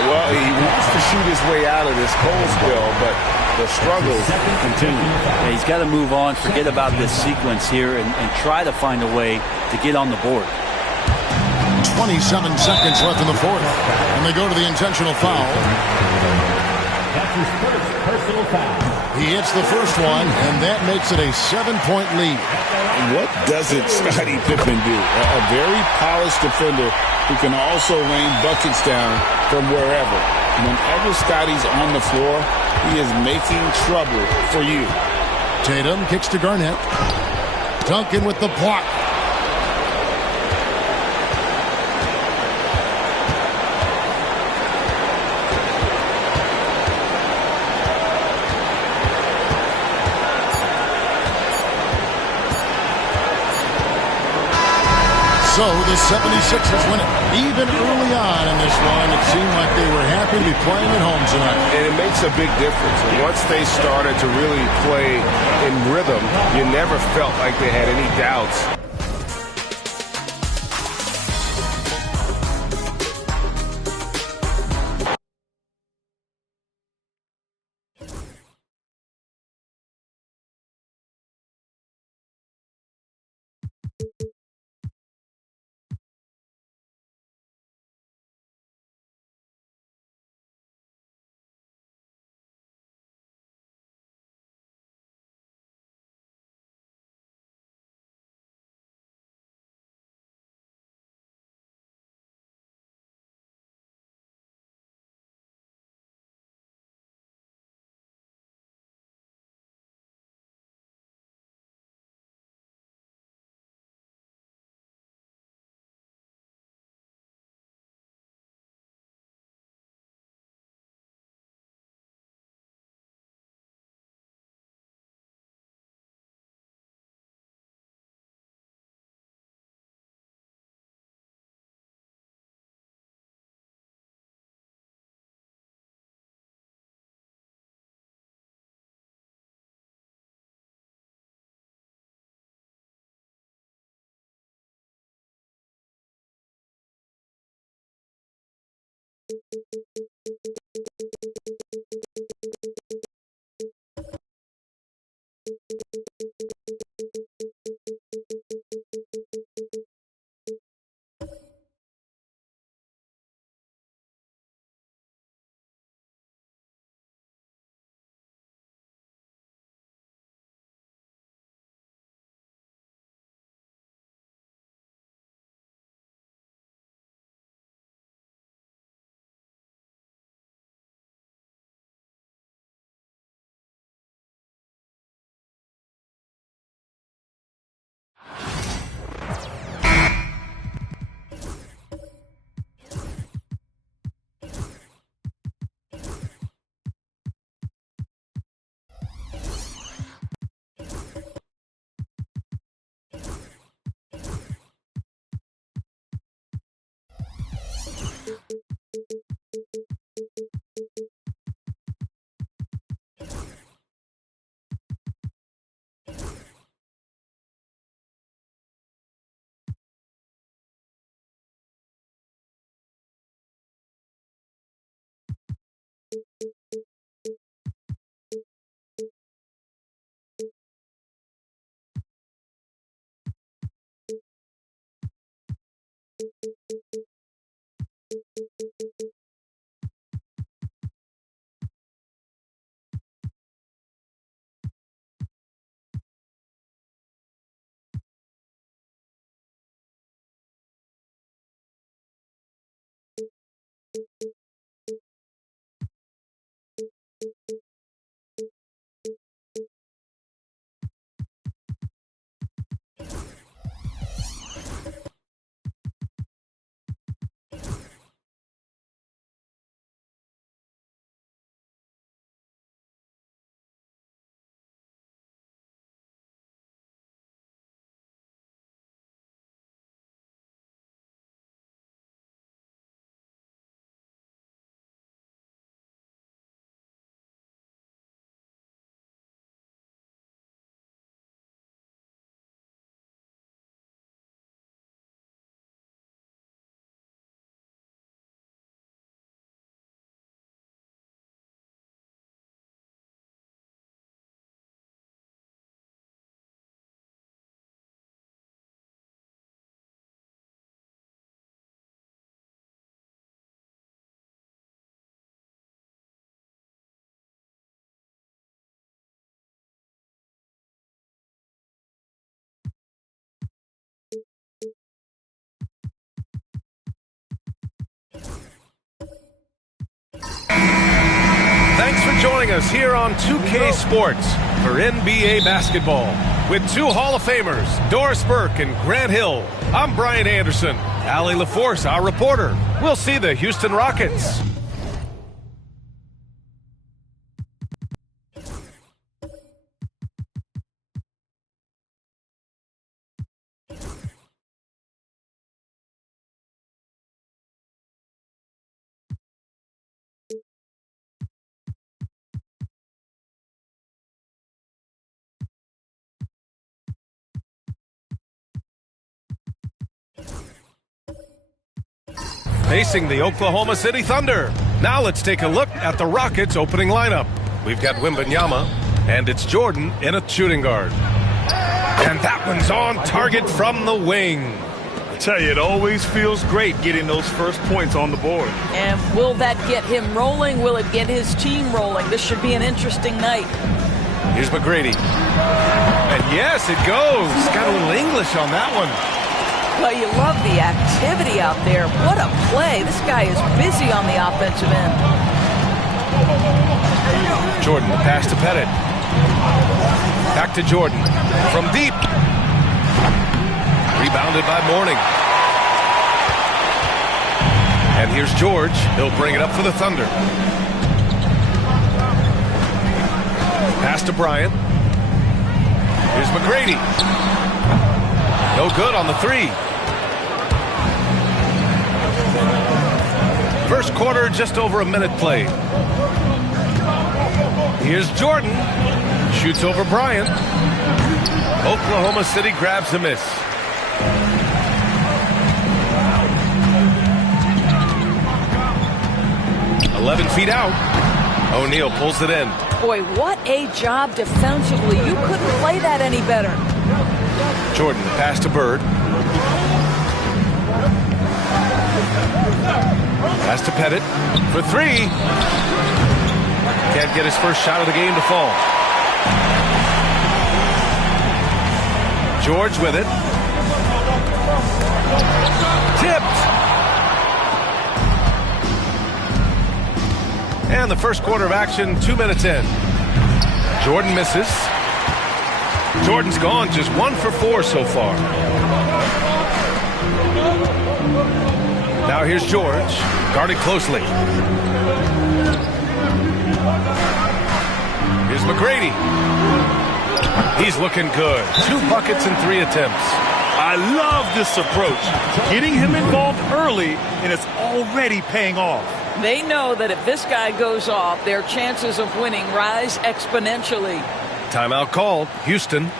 Well, he wants to shoot his way out of this cold spell, but the struggles continue. Yeah, he's got to move on, forget about this sequence here, and try to find a way to get on the board. 27 seconds left in the fourth. And they go to the intentional foul. That's his first personal foul. He hits the first one, and that makes it a 7-point lead. What doesn't Scottie Pippen do? A very polished defender who can also rain buckets down from wherever. Whenever Scottie's on the floor, he is making trouble for you. Tatum kicks to Garnett. Duncan with the block. So the 76ers win it. Even early on in this one, it seemed like they were happy to be playing at home tonight. And it makes a big difference. Once they started to really play in rhythm, you never felt like they had any doubts. Joining us here on 2K Sports for NBA basketball with two Hall of Famers, Doris Burke and Grant Hill. I'm Brian Anderson. Allie LaForce, our reporter. We'll see the Houston Rockets. Facing the Oklahoma City Thunder. Now let's take a look at the Rockets' opening lineup. We've got Wembanyama, and it's Jordan in a shooting guard. And that one's on target from the wing. I tell you, it always feels great getting those first points on the board. And will that get him rolling? Will it get his team rolling? This should be an interesting night. Here's McGrady. And yes, it goes. Got a little English on that one. Well, you love the activity out there. What a play. This guy is busy on the offensive end. Jordan, the pass to Pettit. Back to Jordan. From deep. Rebounded by Mourning. And here's George. He'll bring it up for the Thunder. Pass to Bryant. Here's McGrady. No good on the three. First quarter, just over a minute played. Here's Jordan. Shoots over Bryant. Oklahoma City grabs a miss. "11 feet out. O'Neal pulls it in. Boy, what a job defensively. You couldn't play that any better. Jordan, the pass to Bird. Pass to Pettit for three. Can't get his first shot of the game to fall. George with it. Tipped. And the first quarter of action, 2 minutes in. Jordan misses. Jordan's gone just 1 for 4 so far. Now here's George, guarded closely. Here's McGrady. He's looking good. 2 buckets in 3 attempts. I love this approach. Getting him involved early, and it's already paying off. They know that if this guy goes off, their chances of winning rise exponentially. Timeout called. Houston.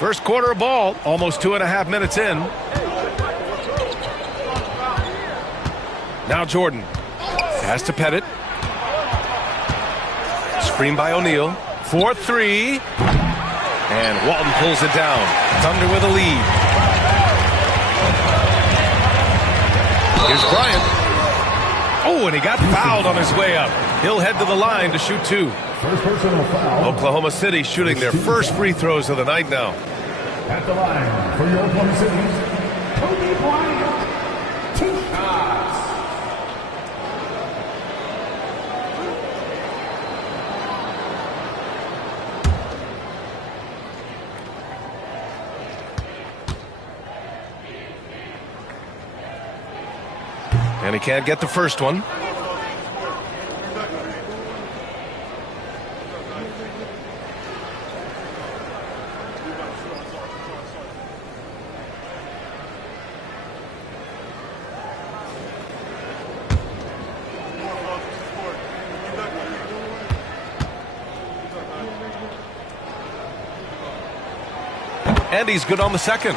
First quarter of ball, almost 2.5 minutes in. Now Jordan. Pass to Pettit. Screen by O'Neal. 4-3. And Walton pulls it down. Thunder with a lead. Here's Bryant. Oh, and he got fouled on his way up. He'll head to the line to shoot 2. Oklahoma City shooting their first free throws of the night now. At the line for your Oklahoma City's Kobe Bryant. 2 shots. And he can't get the first one. And he's good on the second.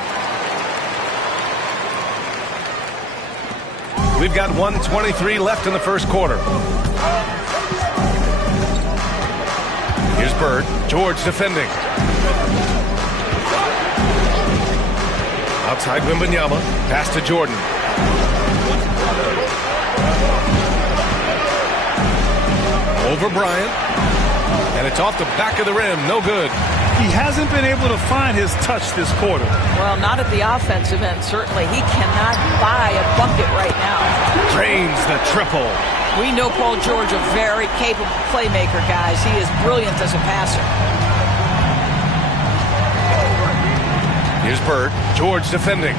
We've got 1:23 left in the first quarter. Here's Bird. George defending. Outside Wembanyama. Pass to Jordan. Over Bryant. And it's off the back of the rim. No good. He hasn't been able to find his touch this quarter. Well, not at the offensive end, certainly. He cannot buy a bucket right now. Drains the triple. We know Paul George, a very capable playmaker, guys. He is brilliant as a passer. Here's Bird. George defending.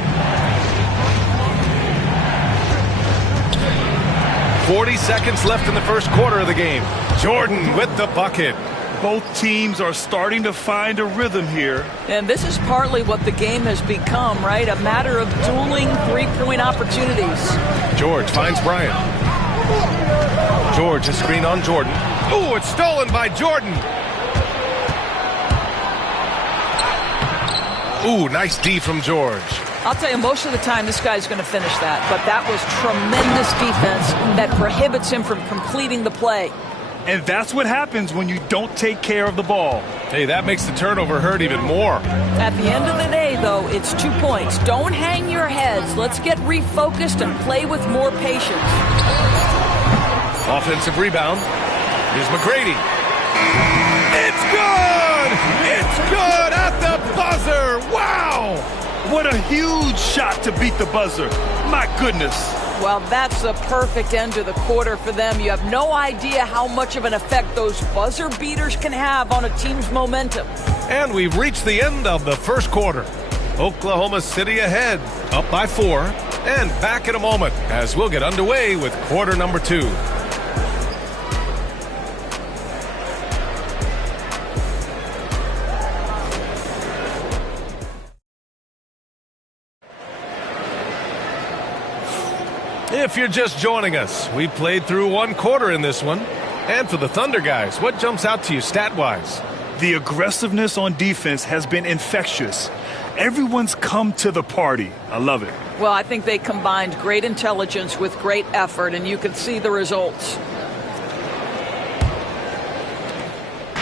40 seconds left in the first quarter of the game. Jordan with the bucket. Both teams are starting to find a rhythm here. And this is partly what the game has become, right? A matter of dueling three-point opportunities. George finds Bryant. George, a screen on Jordan. Ooh, it's stolen by Jordan. Ooh, nice D from George. I'll tell you, most of the time this guy's going to finish that. But that was tremendous defense that prohibits him from completing the play. And that's what happens when you don't take care of the ball. Hey, that makes the turnover hurt even more. At the end of the day, though, it's 2 points. Don't hang your heads. Let's get refocused and play with more patience. Offensive rebound. Here's McGrady. It's good! It's good at the buzzer! Wow! What a huge shot to beat the buzzer. My goodness. Well, that's the perfect end to the quarter for them. You have no idea how much of an effect those buzzer beaters can have on a team's momentum. And we've reached the end of the first quarter. Oklahoma City ahead, up by 4, and back in a moment as we'll get underway with quarter number 2. If you're just joining us, we played through 1 quarter in this one. And for the Thunder guys, what jumps out to you stat-wise? The aggressiveness on defense has been infectious. Everyone's come to the party. I love it. Well, I think they combined great intelligence with great effort, and you can see the results.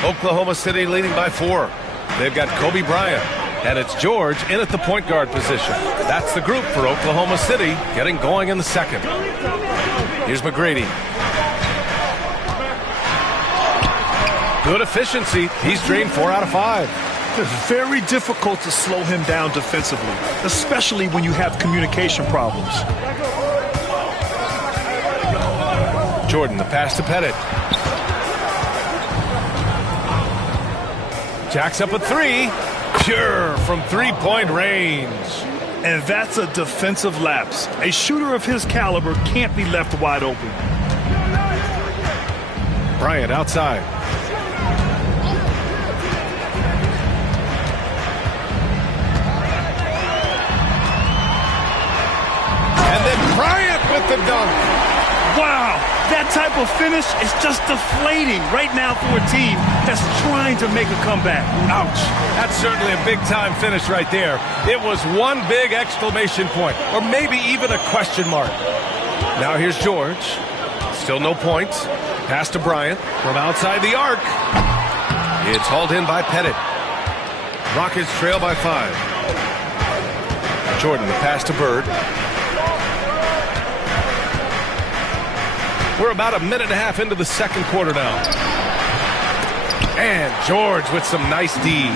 Oklahoma City leading by 4. They've got Kobe Bryant. And it's George in at the point guard position. That's the group for Oklahoma City getting going in the second. Here's McGrady. Good efficiency. He's drained 4 out of 5. It's very difficult to slow him down defensively, especially when you have communication problems. Jordan, the pass to Pettit. Jacks up a 3. Pure from 3-point range. And that's a defensive lapse. A shooter of his caliber can't be left wide open. Bryant outside. And then Bryant with the dunk. Wow, that type of finish is just deflating right now for a team that's trying to make a comeback. Ouch. That's certainly a big-time finish right there. It was one big exclamation point, or maybe even a question mark. Now here's George. Still no points. Pass to Bryant from outside the arc. It's hauled in by Pettit. Rockets trail by 5. Jordan, the pass to Bird. We're about a minute and a half into the second quarter now. And George with some nice D.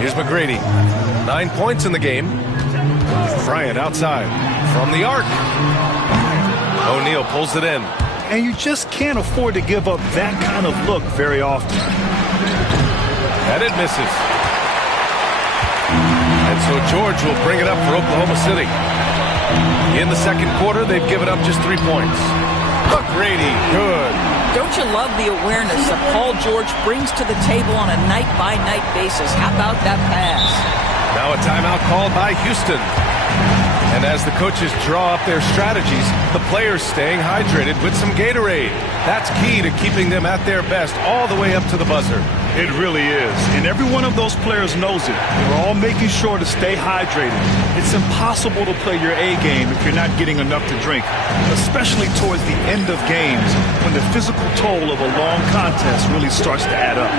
Here's McGrady. 9 points in the game. Bryant outside from the arc. O'Neal pulls it in. And you just can't afford to give up that kind of look very often. And it misses. And so George will bring it up for Oklahoma City. In the second quarter, they've given up just 3 points. McGrady, good. Don't you love the awareness that Paul George brings to the table on a night-by-night basis? How about that pass? Now a timeout called by Houston. And as the coaches draw up their strategies, the players staying hydrated with some Gatorade. That's key to keeping them at their best all the way up to the buzzer. It really is. And every one of those players knows it. They're all making sure to stay hydrated. It's impossible to play your A game if you're not getting enough to drink, especially towards the end of games when the physical toll of a long contest really starts to add up.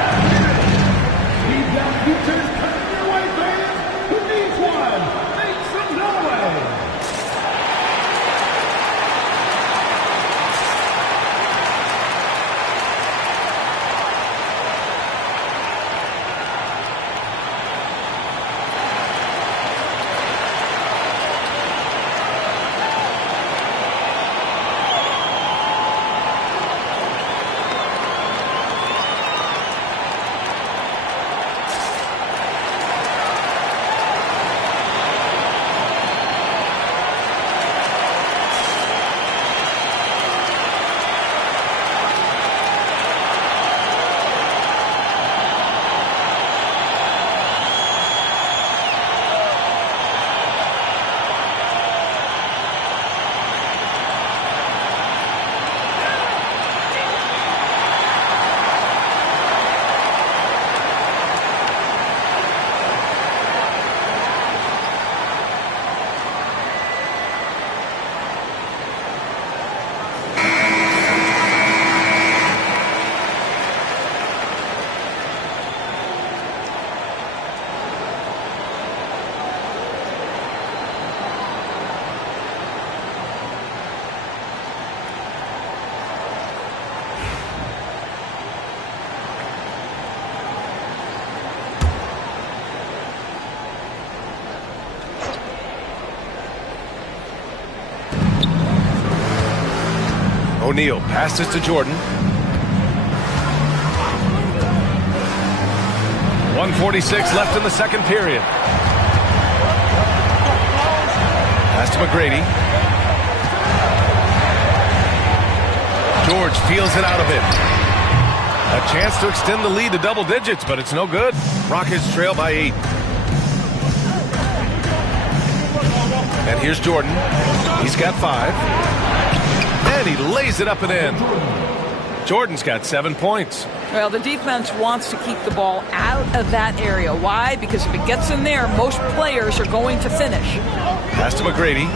O'Neal passes to Jordan. 1:46 left in the second period. Pass to McGrady. George feels it out of it. A chance to extend the lead to double digits, but it's no good. Rockets trail by 8. And here's Jordan. He's got 5. And he lays it up and in. Jordan's got 7 points. Well, the defense wants to keep the ball out of that area. Why? Because if it gets in there, most players are going to finish. Pass to McGrady.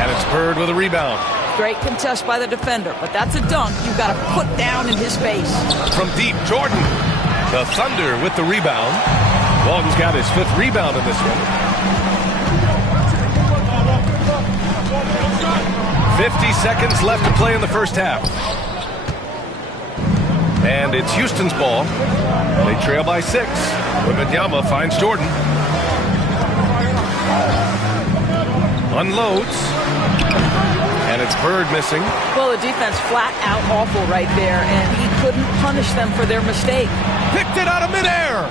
And it's Bird with a rebound. Great contest by the defender, but that's a dunk you've got to put down in his face. From deep, Jordan. The Thunder with the rebound. Walton's got his 5th rebound in this one. 50 seconds left to play in the first half. And it's Houston's ball. They trail by 6. Wembanyama finds Jordan. Unloads. And it's Bird missing. Well, the defense flat out awful right there, and he couldn't punish them for their mistake. Picked it out of midair.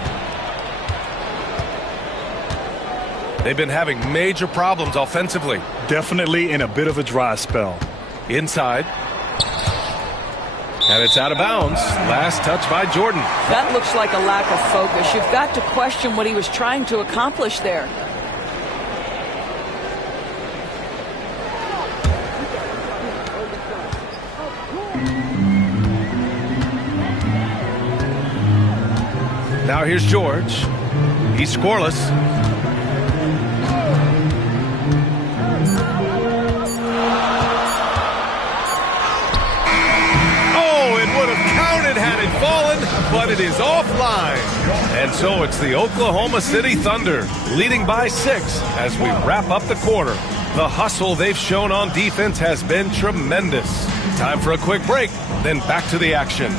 They've been having major problems offensively. Definitely in a bit of a dry spell. Inside. And it's out of bounds. Last touch by Jordan. That looks like a lack of focus. You've got to question what he was trying to accomplish there. Now here's George. He's scoreless. Had it fallen, but it is off line. And so it's the Oklahoma City Thunder leading by 6 as we wrap up the quarter. The hustle they've shown on defense has been tremendous. Time for a quick break, then back to the action.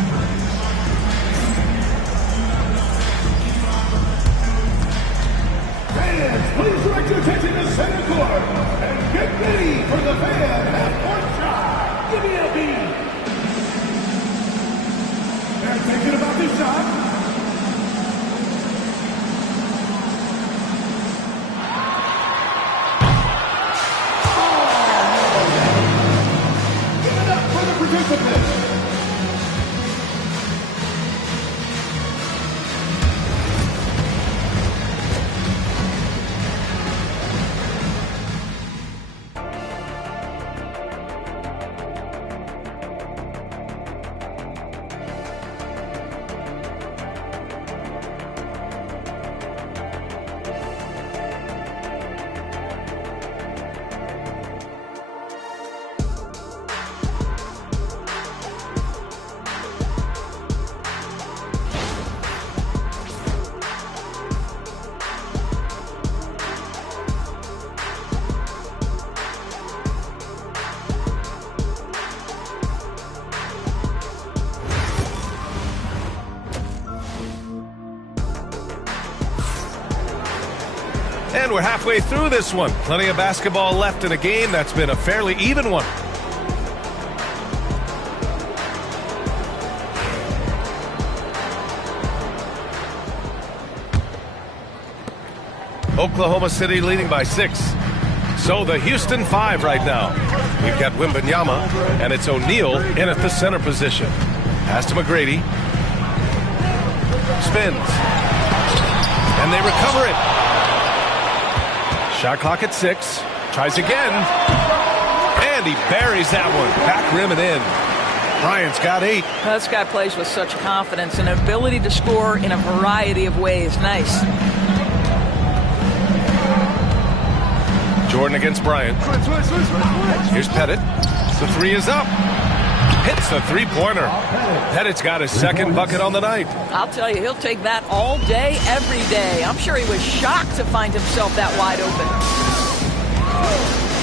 Fans, please direct your attention to center court and get ready for the fan half-court shot. Give me a beat. They're thinking about this shot. Give it up for the participants. And we're halfway through this one. Plenty of basketball left in a game that's been a fairly even one. Oklahoma City leading by 6. So the Houston 5 right now. We've got Wembanyama, and it's O'Neal in at the center position. Pass to McGrady. Spins. And they recover it. Shot clock at 6. Tries again. And he buries that one. Back rim and in. Bryant's got 8. This guy plays with such confidence and an ability to score in a variety of ways. Nice. Jordan against Bryant. Here's Pettit. The 3 is up. Hits the three-pointer. Pettit's got his second bucket on the night. I'll tell you, he'll take that all day, every day. I'm sure he was shocked to find himself that wide open.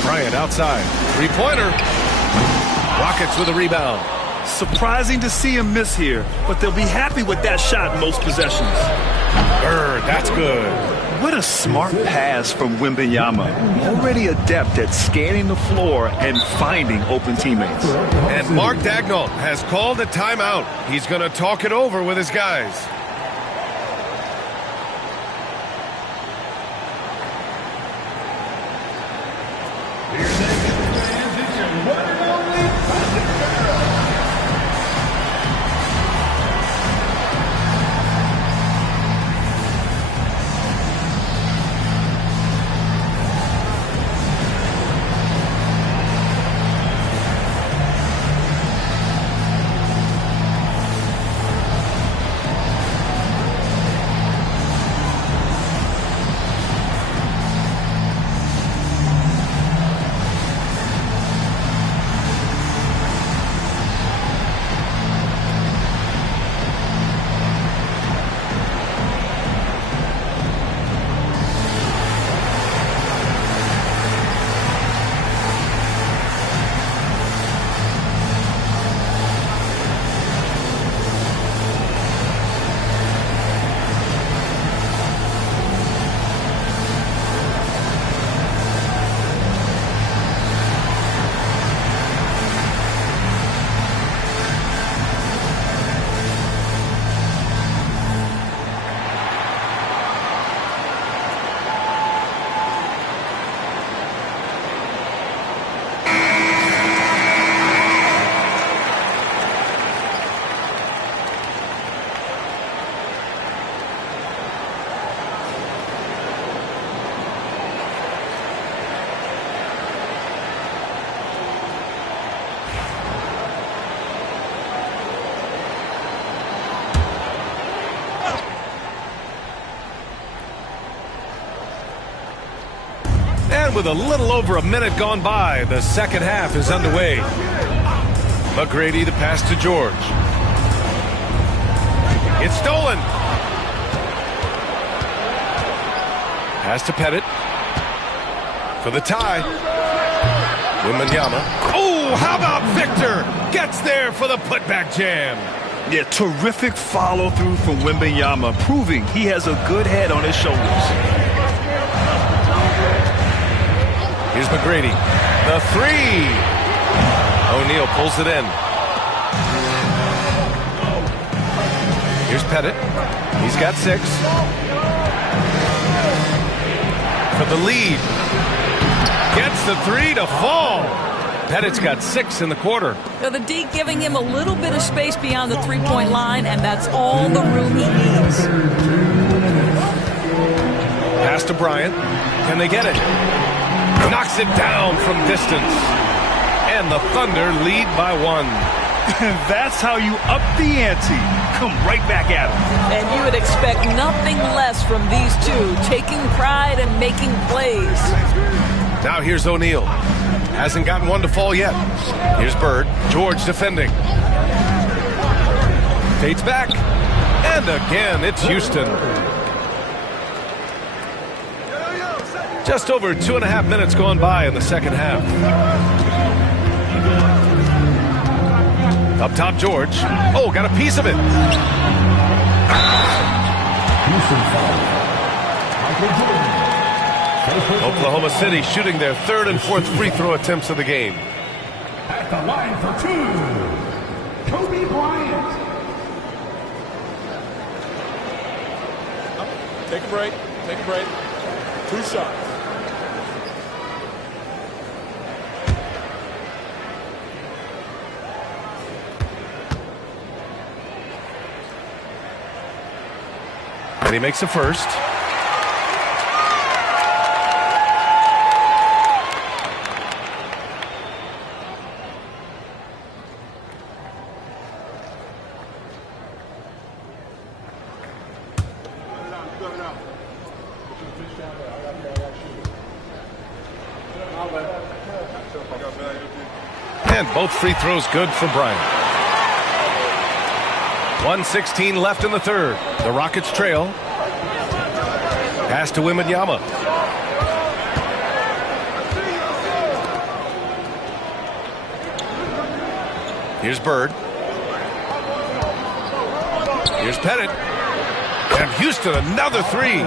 Bryant outside. Three-pointer. Rockets with a rebound. Surprising to see him miss here, but they'll be happy with that shot most possessions. That's good. What a smart pass from Wembanyama. Already adept at scanning the floor and finding open teammates. And Mark Daigneault has called a timeout. He's going to talk it over with his guys. With a little over a minute gone by, the second half is underway. McGrady, the pass to George. It's stolen. Pass to Pettit. For the tie. Wembanyama. Oh, how about Victor? Gets there for the putback jam. Yeah, terrific follow-through from Wembanyama, proving he has a good head on his shoulders. Here's McGrady. The three. O'Neal pulls it in. Here's Pettit. He's got 6. For the lead. Gets the 3 to fall. Pettit's got 6 in the quarter. So the D giving him a little bit of space beyond the three-point line, and that's all the room he needs. Pass to Bryant. Can they get it? Knocks it down from distance. And the Thunder lead by 1. That's how you up the ante. Come right back at him. And you would expect nothing less from these two, taking pride and making plays. Now here's O'Neal. Hasn't gotten one to fall yet. Here's Bird. George defending. Fades back. And again, it's Houston. Just over 2.5 minutes gone by in the second half. Up top, George. Oh, got a piece of it. Oklahoma City shooting their 3rd and 4th free throw attempts of the game. At the line for 2, Kobe Bryant. Take a break. Take a break. 2 shots. And he makes the first. And both free throws good for Bryant. 1:16 left in the third. The Rockets trail. Pass to Wembanyama. Here's Bird. Here's Pettit. And Houston, another 3.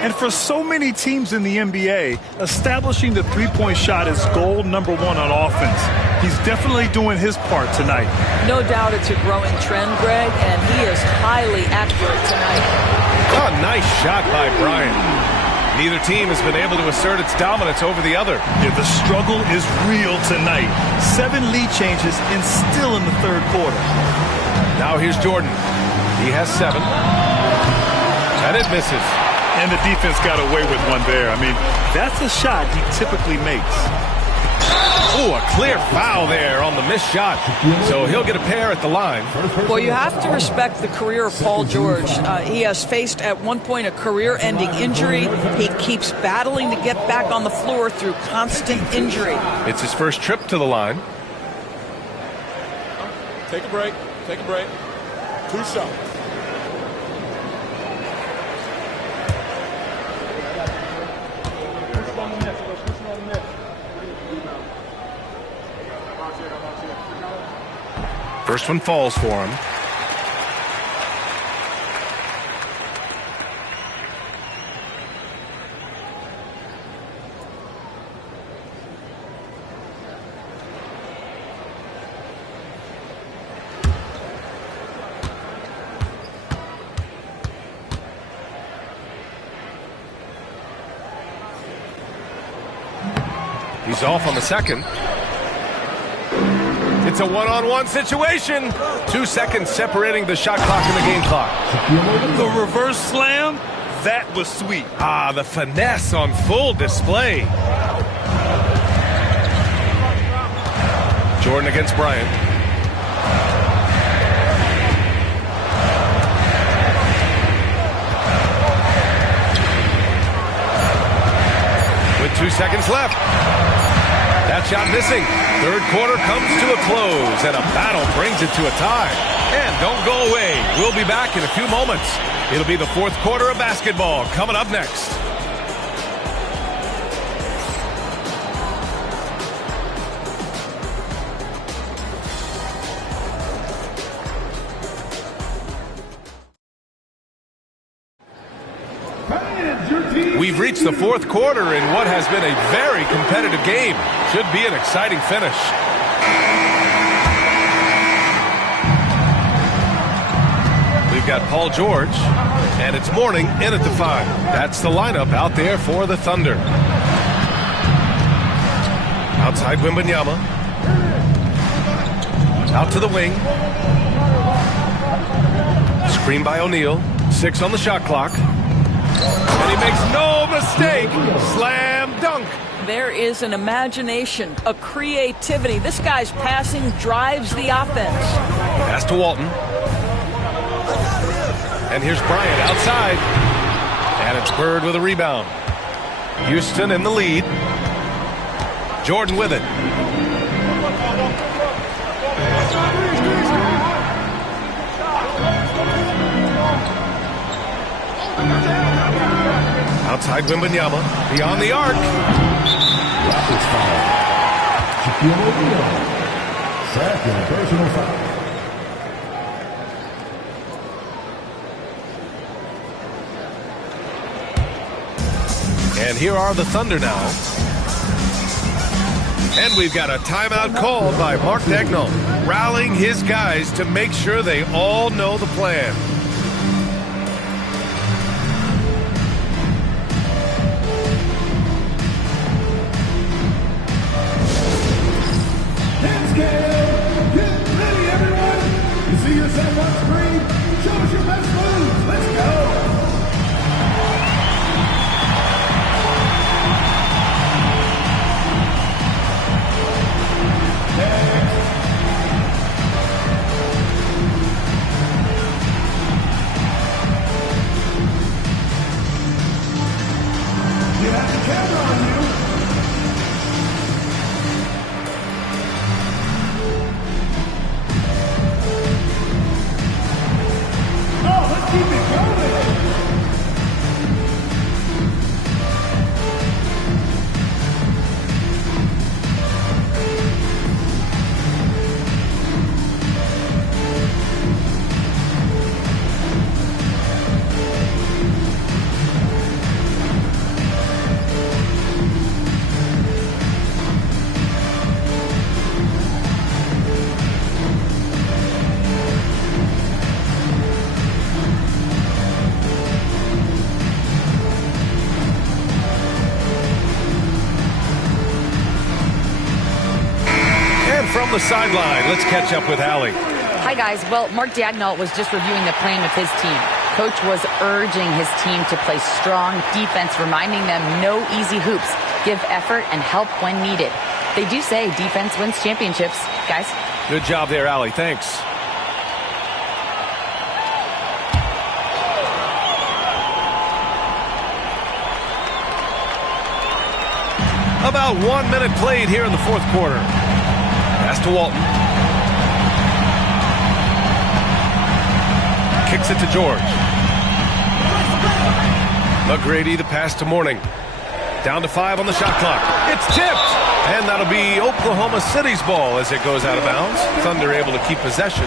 And for so many teams in the NBA, establishing the three-point shot is goal number 1 on offense. He's definitely doing his part tonight. No doubt it's a growing trend, Greg, and he is highly accurate tonight. Oh, nice shot by Bryant. Neither team has been able to assert its dominance over the other. Yeah, the struggle is real tonight. 7 lead changes and still in the third quarter. Now here's Jordan. He has 7. And it misses. And the defense got away with one there. I mean, that's a shot he typically makes. Oh, a clear foul there on the missed shot. So he'll get a pair at the line. Well, you have to respect the career of Paul George. He has faced at one point a career-ending injury. He keeps battling to get back on the floor through constant injury. It's his first trip to the line. Take a break. Take a break. 2 shots. First one falls for him. He's off on the second. It's a one-on-one situation. 2 seconds separating the shot clock and the game clock. The reverse slam, that was sweet. Ah, the finesse on full display. Jordan against Bryant. With 2 seconds left. That shot missing. Third quarter comes to a close, and a battle brings it to a tie. And don't go away. We'll be back in a few moments. It'll be the fourth quarter of basketball coming up next. We've reached the fourth quarter in what has been a very competitive game. Should be an exciting finish. We've got Paul George, and it's Mourning in at the 5. That's the lineup out there for the Thunder. Outside Wembanyama. Out to the wing. Screen by O'Neal. 6 on the shot clock. And he makes no mistake. Slam dunk. There is an imagination, a creativity. This guy's passing drives the offense. Pass to Walton. And here's Bryant outside. And it's Bird with a rebound. Houston in the lead. Jordan with it. Outside Wembanyama. Beyond the arc. Second personal foul. And here are the Thunder now. And we've got a timeout called by Mark Daigneault, rallying his guys to make sure they all know the plan. Hands game. Get ready, everyone. You see yourself on screen? Show us your best moves. Let's go. You have the camera on you. Oh, let's keep it going. From the sideline, let's catch up with Allie. Hi, guys. Well, Mark Daigneault was just reviewing the plan with his team. Coach was urging his team to play strong defense, reminding them no easy hoops, give effort, and help when needed. They do say defense wins championships, guys. Good job there, Allie. Thanks. About 1 minute played here in the fourth quarter. Pass to Walton. Kicks it to George. McGrady, the pass to Mourning. Down to 5 on the shot clock. It's tipped. And that'll be Oklahoma City's ball as it goes out of bounds. Thunder able to keep possession.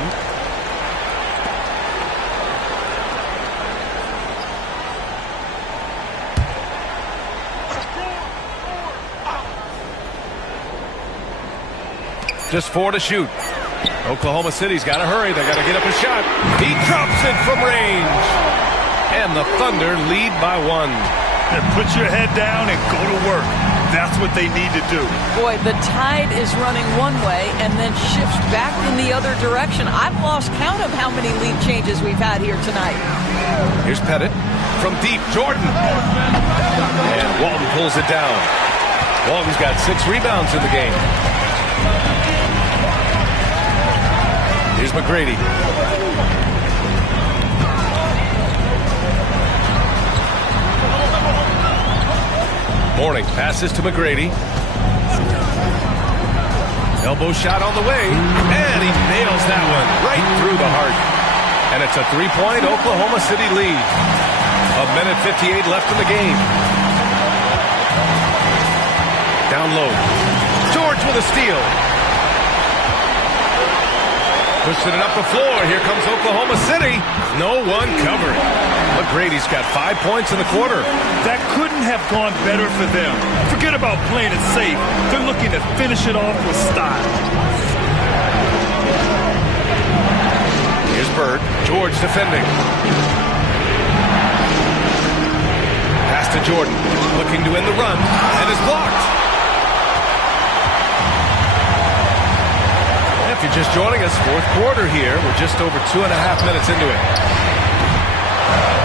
Just 4 to shoot. Oklahoma City's got to hurry. They got to get up a shot. He drops it from range. And the Thunder lead by 1. And put your head down and go to work. That's what they need to do. Boy, the tide is running one way and then shifts back in the other direction. I've lost count of how many lead changes we've had here tonight. Here's Pettit from deep. Jordan. And Walton pulls it down. Walton's got 6 rebounds in the game. Here's McGrady. Mourning passes to McGrady. Elbow shot on the way. And he nails that one right through the heart. And it's a 3-point Oklahoma City lead. 1:58 left in the game. Down low. George with a steal. Pushing it up the floor. Here comes Oklahoma City. No one covering. McGrady's got 5 points in the quarter. That couldn't have gone better for them. Forget about playing it safe. They're looking to finish it off with style. Here's Bird. George defending. Pass to Jordan. Looking to end the run. And is blocked. If you're just joining us, fourth quarter here. We're just over 2.5 minutes into it.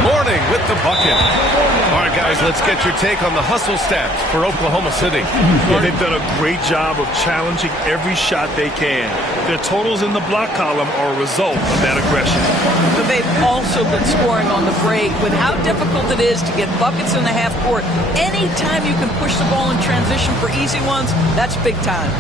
Morning with the bucket. All right, guys, let's get your take on the hustle stats for Oklahoma City. Yeah, they've done a great job of challenging every shot they can. Their totals in the block column are a result of that aggression. But they've also been scoring on the break. With how difficult it is to get buckets in the half court, anytime you can push the ball in transition for easy ones, that's big time.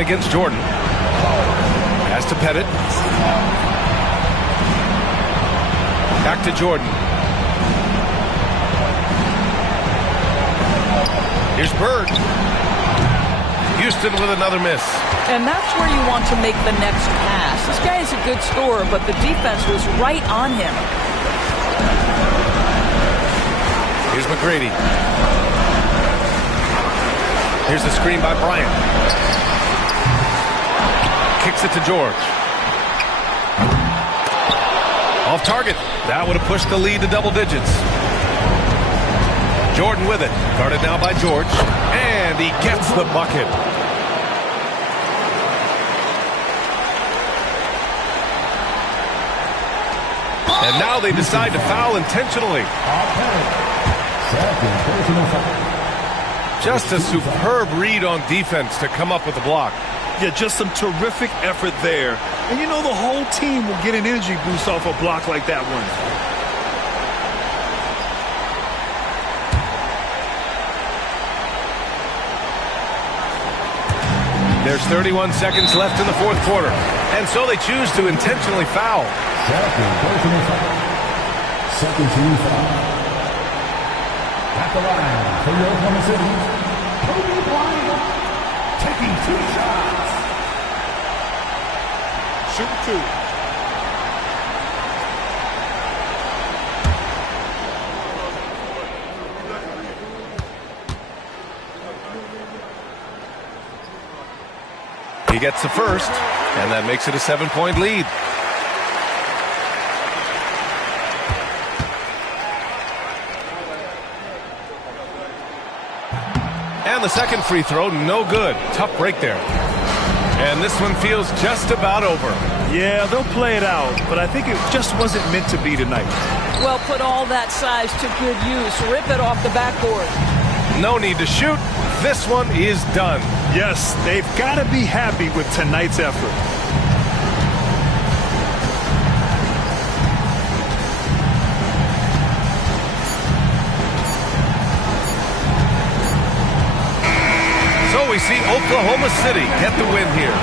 Against Jordan. Pass to Pettit. Back to Jordan. Here's Bird. Houston with another miss. And that's where you want to make the next pass. This guy is a good scorer, but the defense was right on him. Here's McGrady. Here's the screen by Bryant. Kicks it to George. Off target. That would have pushed the lead to double digits. Jordan with it. Guarded now by George. And he gets the bucket. And now they decide to foul intentionally. Just a superb read on defense to come up with the block. Yeah, just some terrific effort there. And you know the whole team will get an energy boost off a block like that one. There's 31 seconds left in the fourth quarter. And so they choose to intentionally foul. Second team foul. At the line for the Oklahoma City, Kobe Bryant taking 2 shots. Shoot 2. He gets the first, and that makes it a 7-point lead. And the second free throw, no good. Tough break there. And this one feels just about over. Yeah, they'll play it out, but I think it just wasn't meant to be tonight. Well, put all that size to good use. Rip it off the backboard. No need to shoot. This one is done. Yes, they've got to be happy with tonight's effort. So we see Oklahoma City get the win here.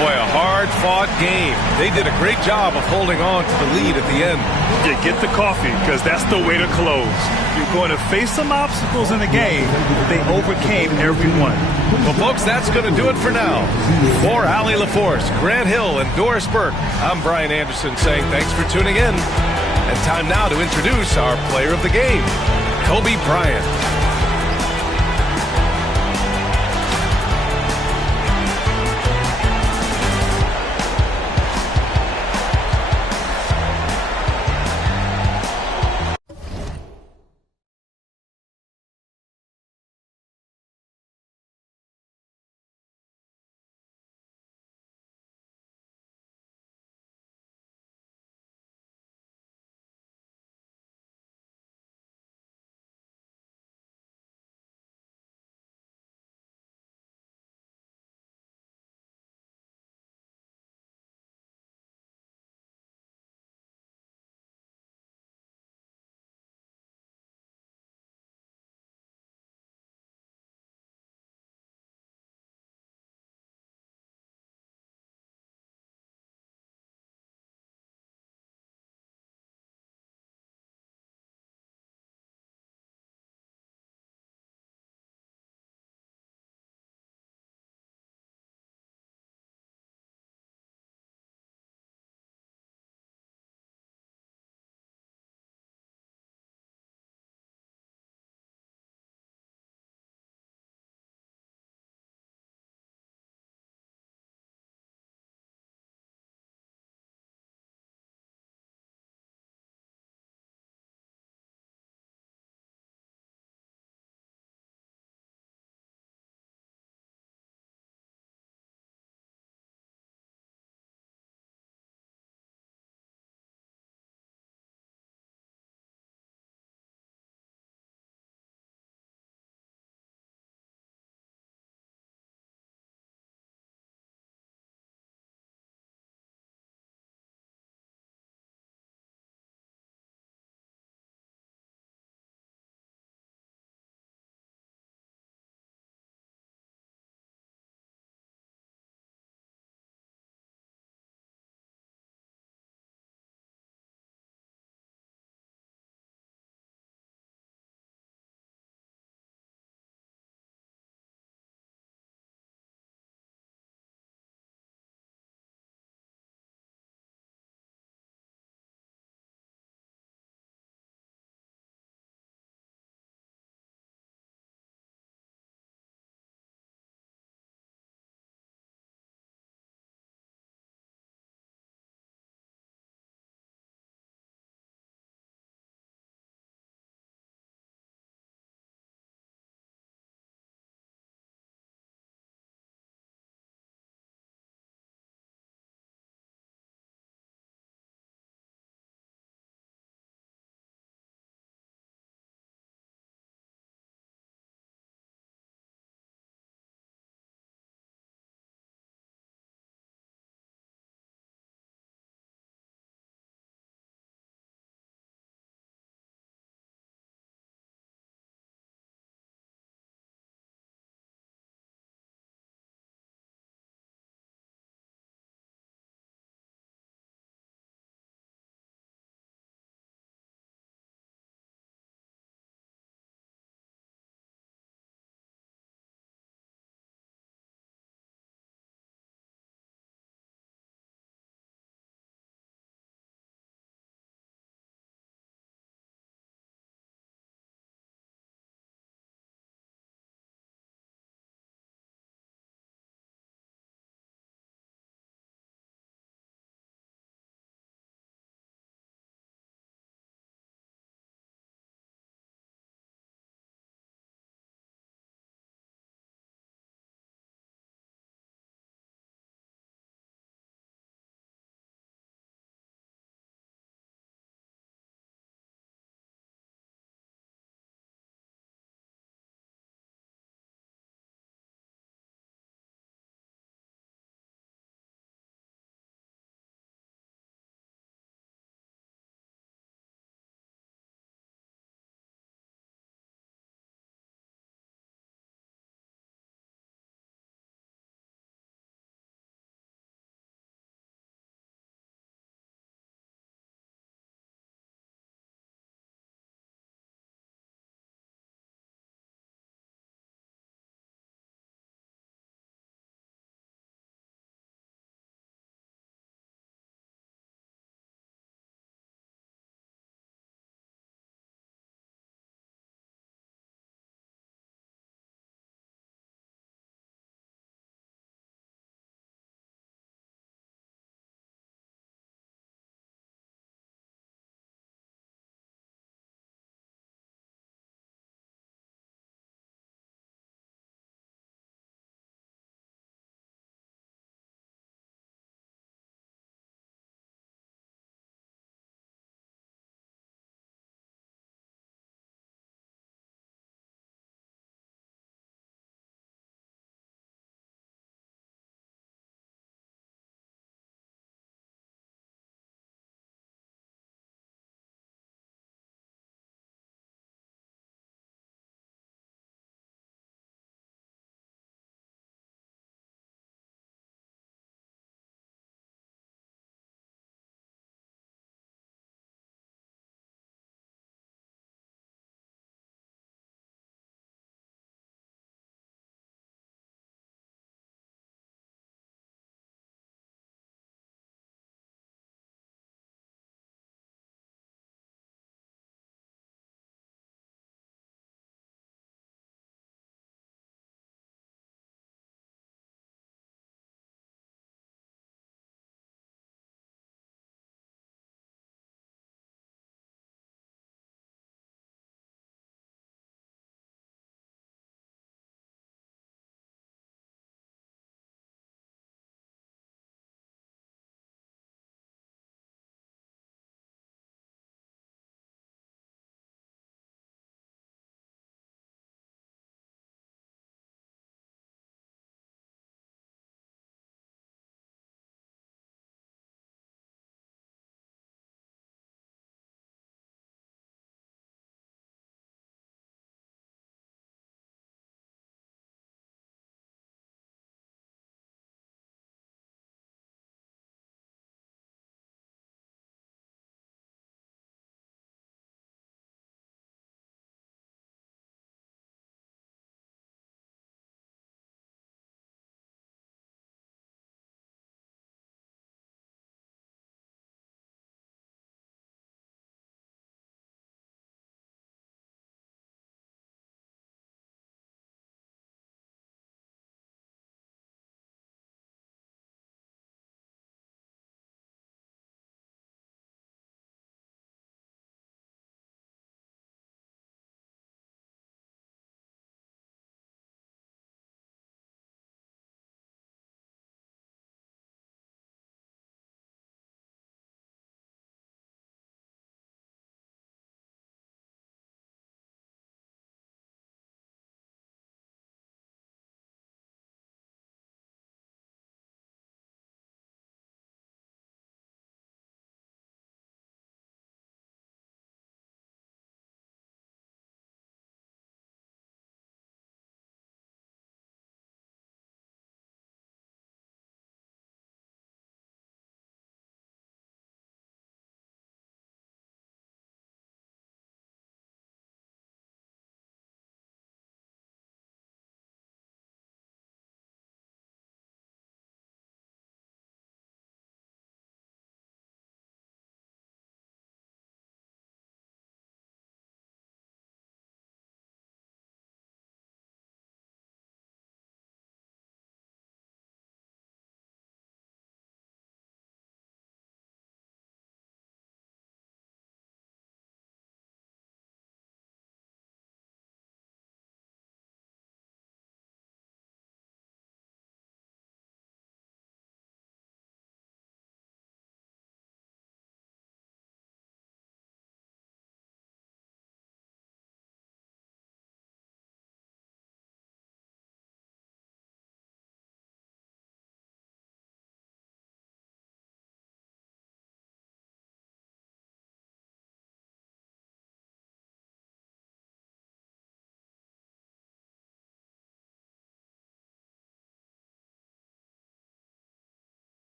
Boy, a hard-fought game. They did a great job of holding on to the lead at the end. Yeah, get the coffee, because that's the way to close. You're going to face some obstacles in the game. They overcame every one. Well, folks, that's going to do it for now. For Allie LaForce, Grant Hill, and Doris Burke, I'm Brian Anderson saying thanks for tuning in. And time now to introduce our player of the game, Kobe Bryant.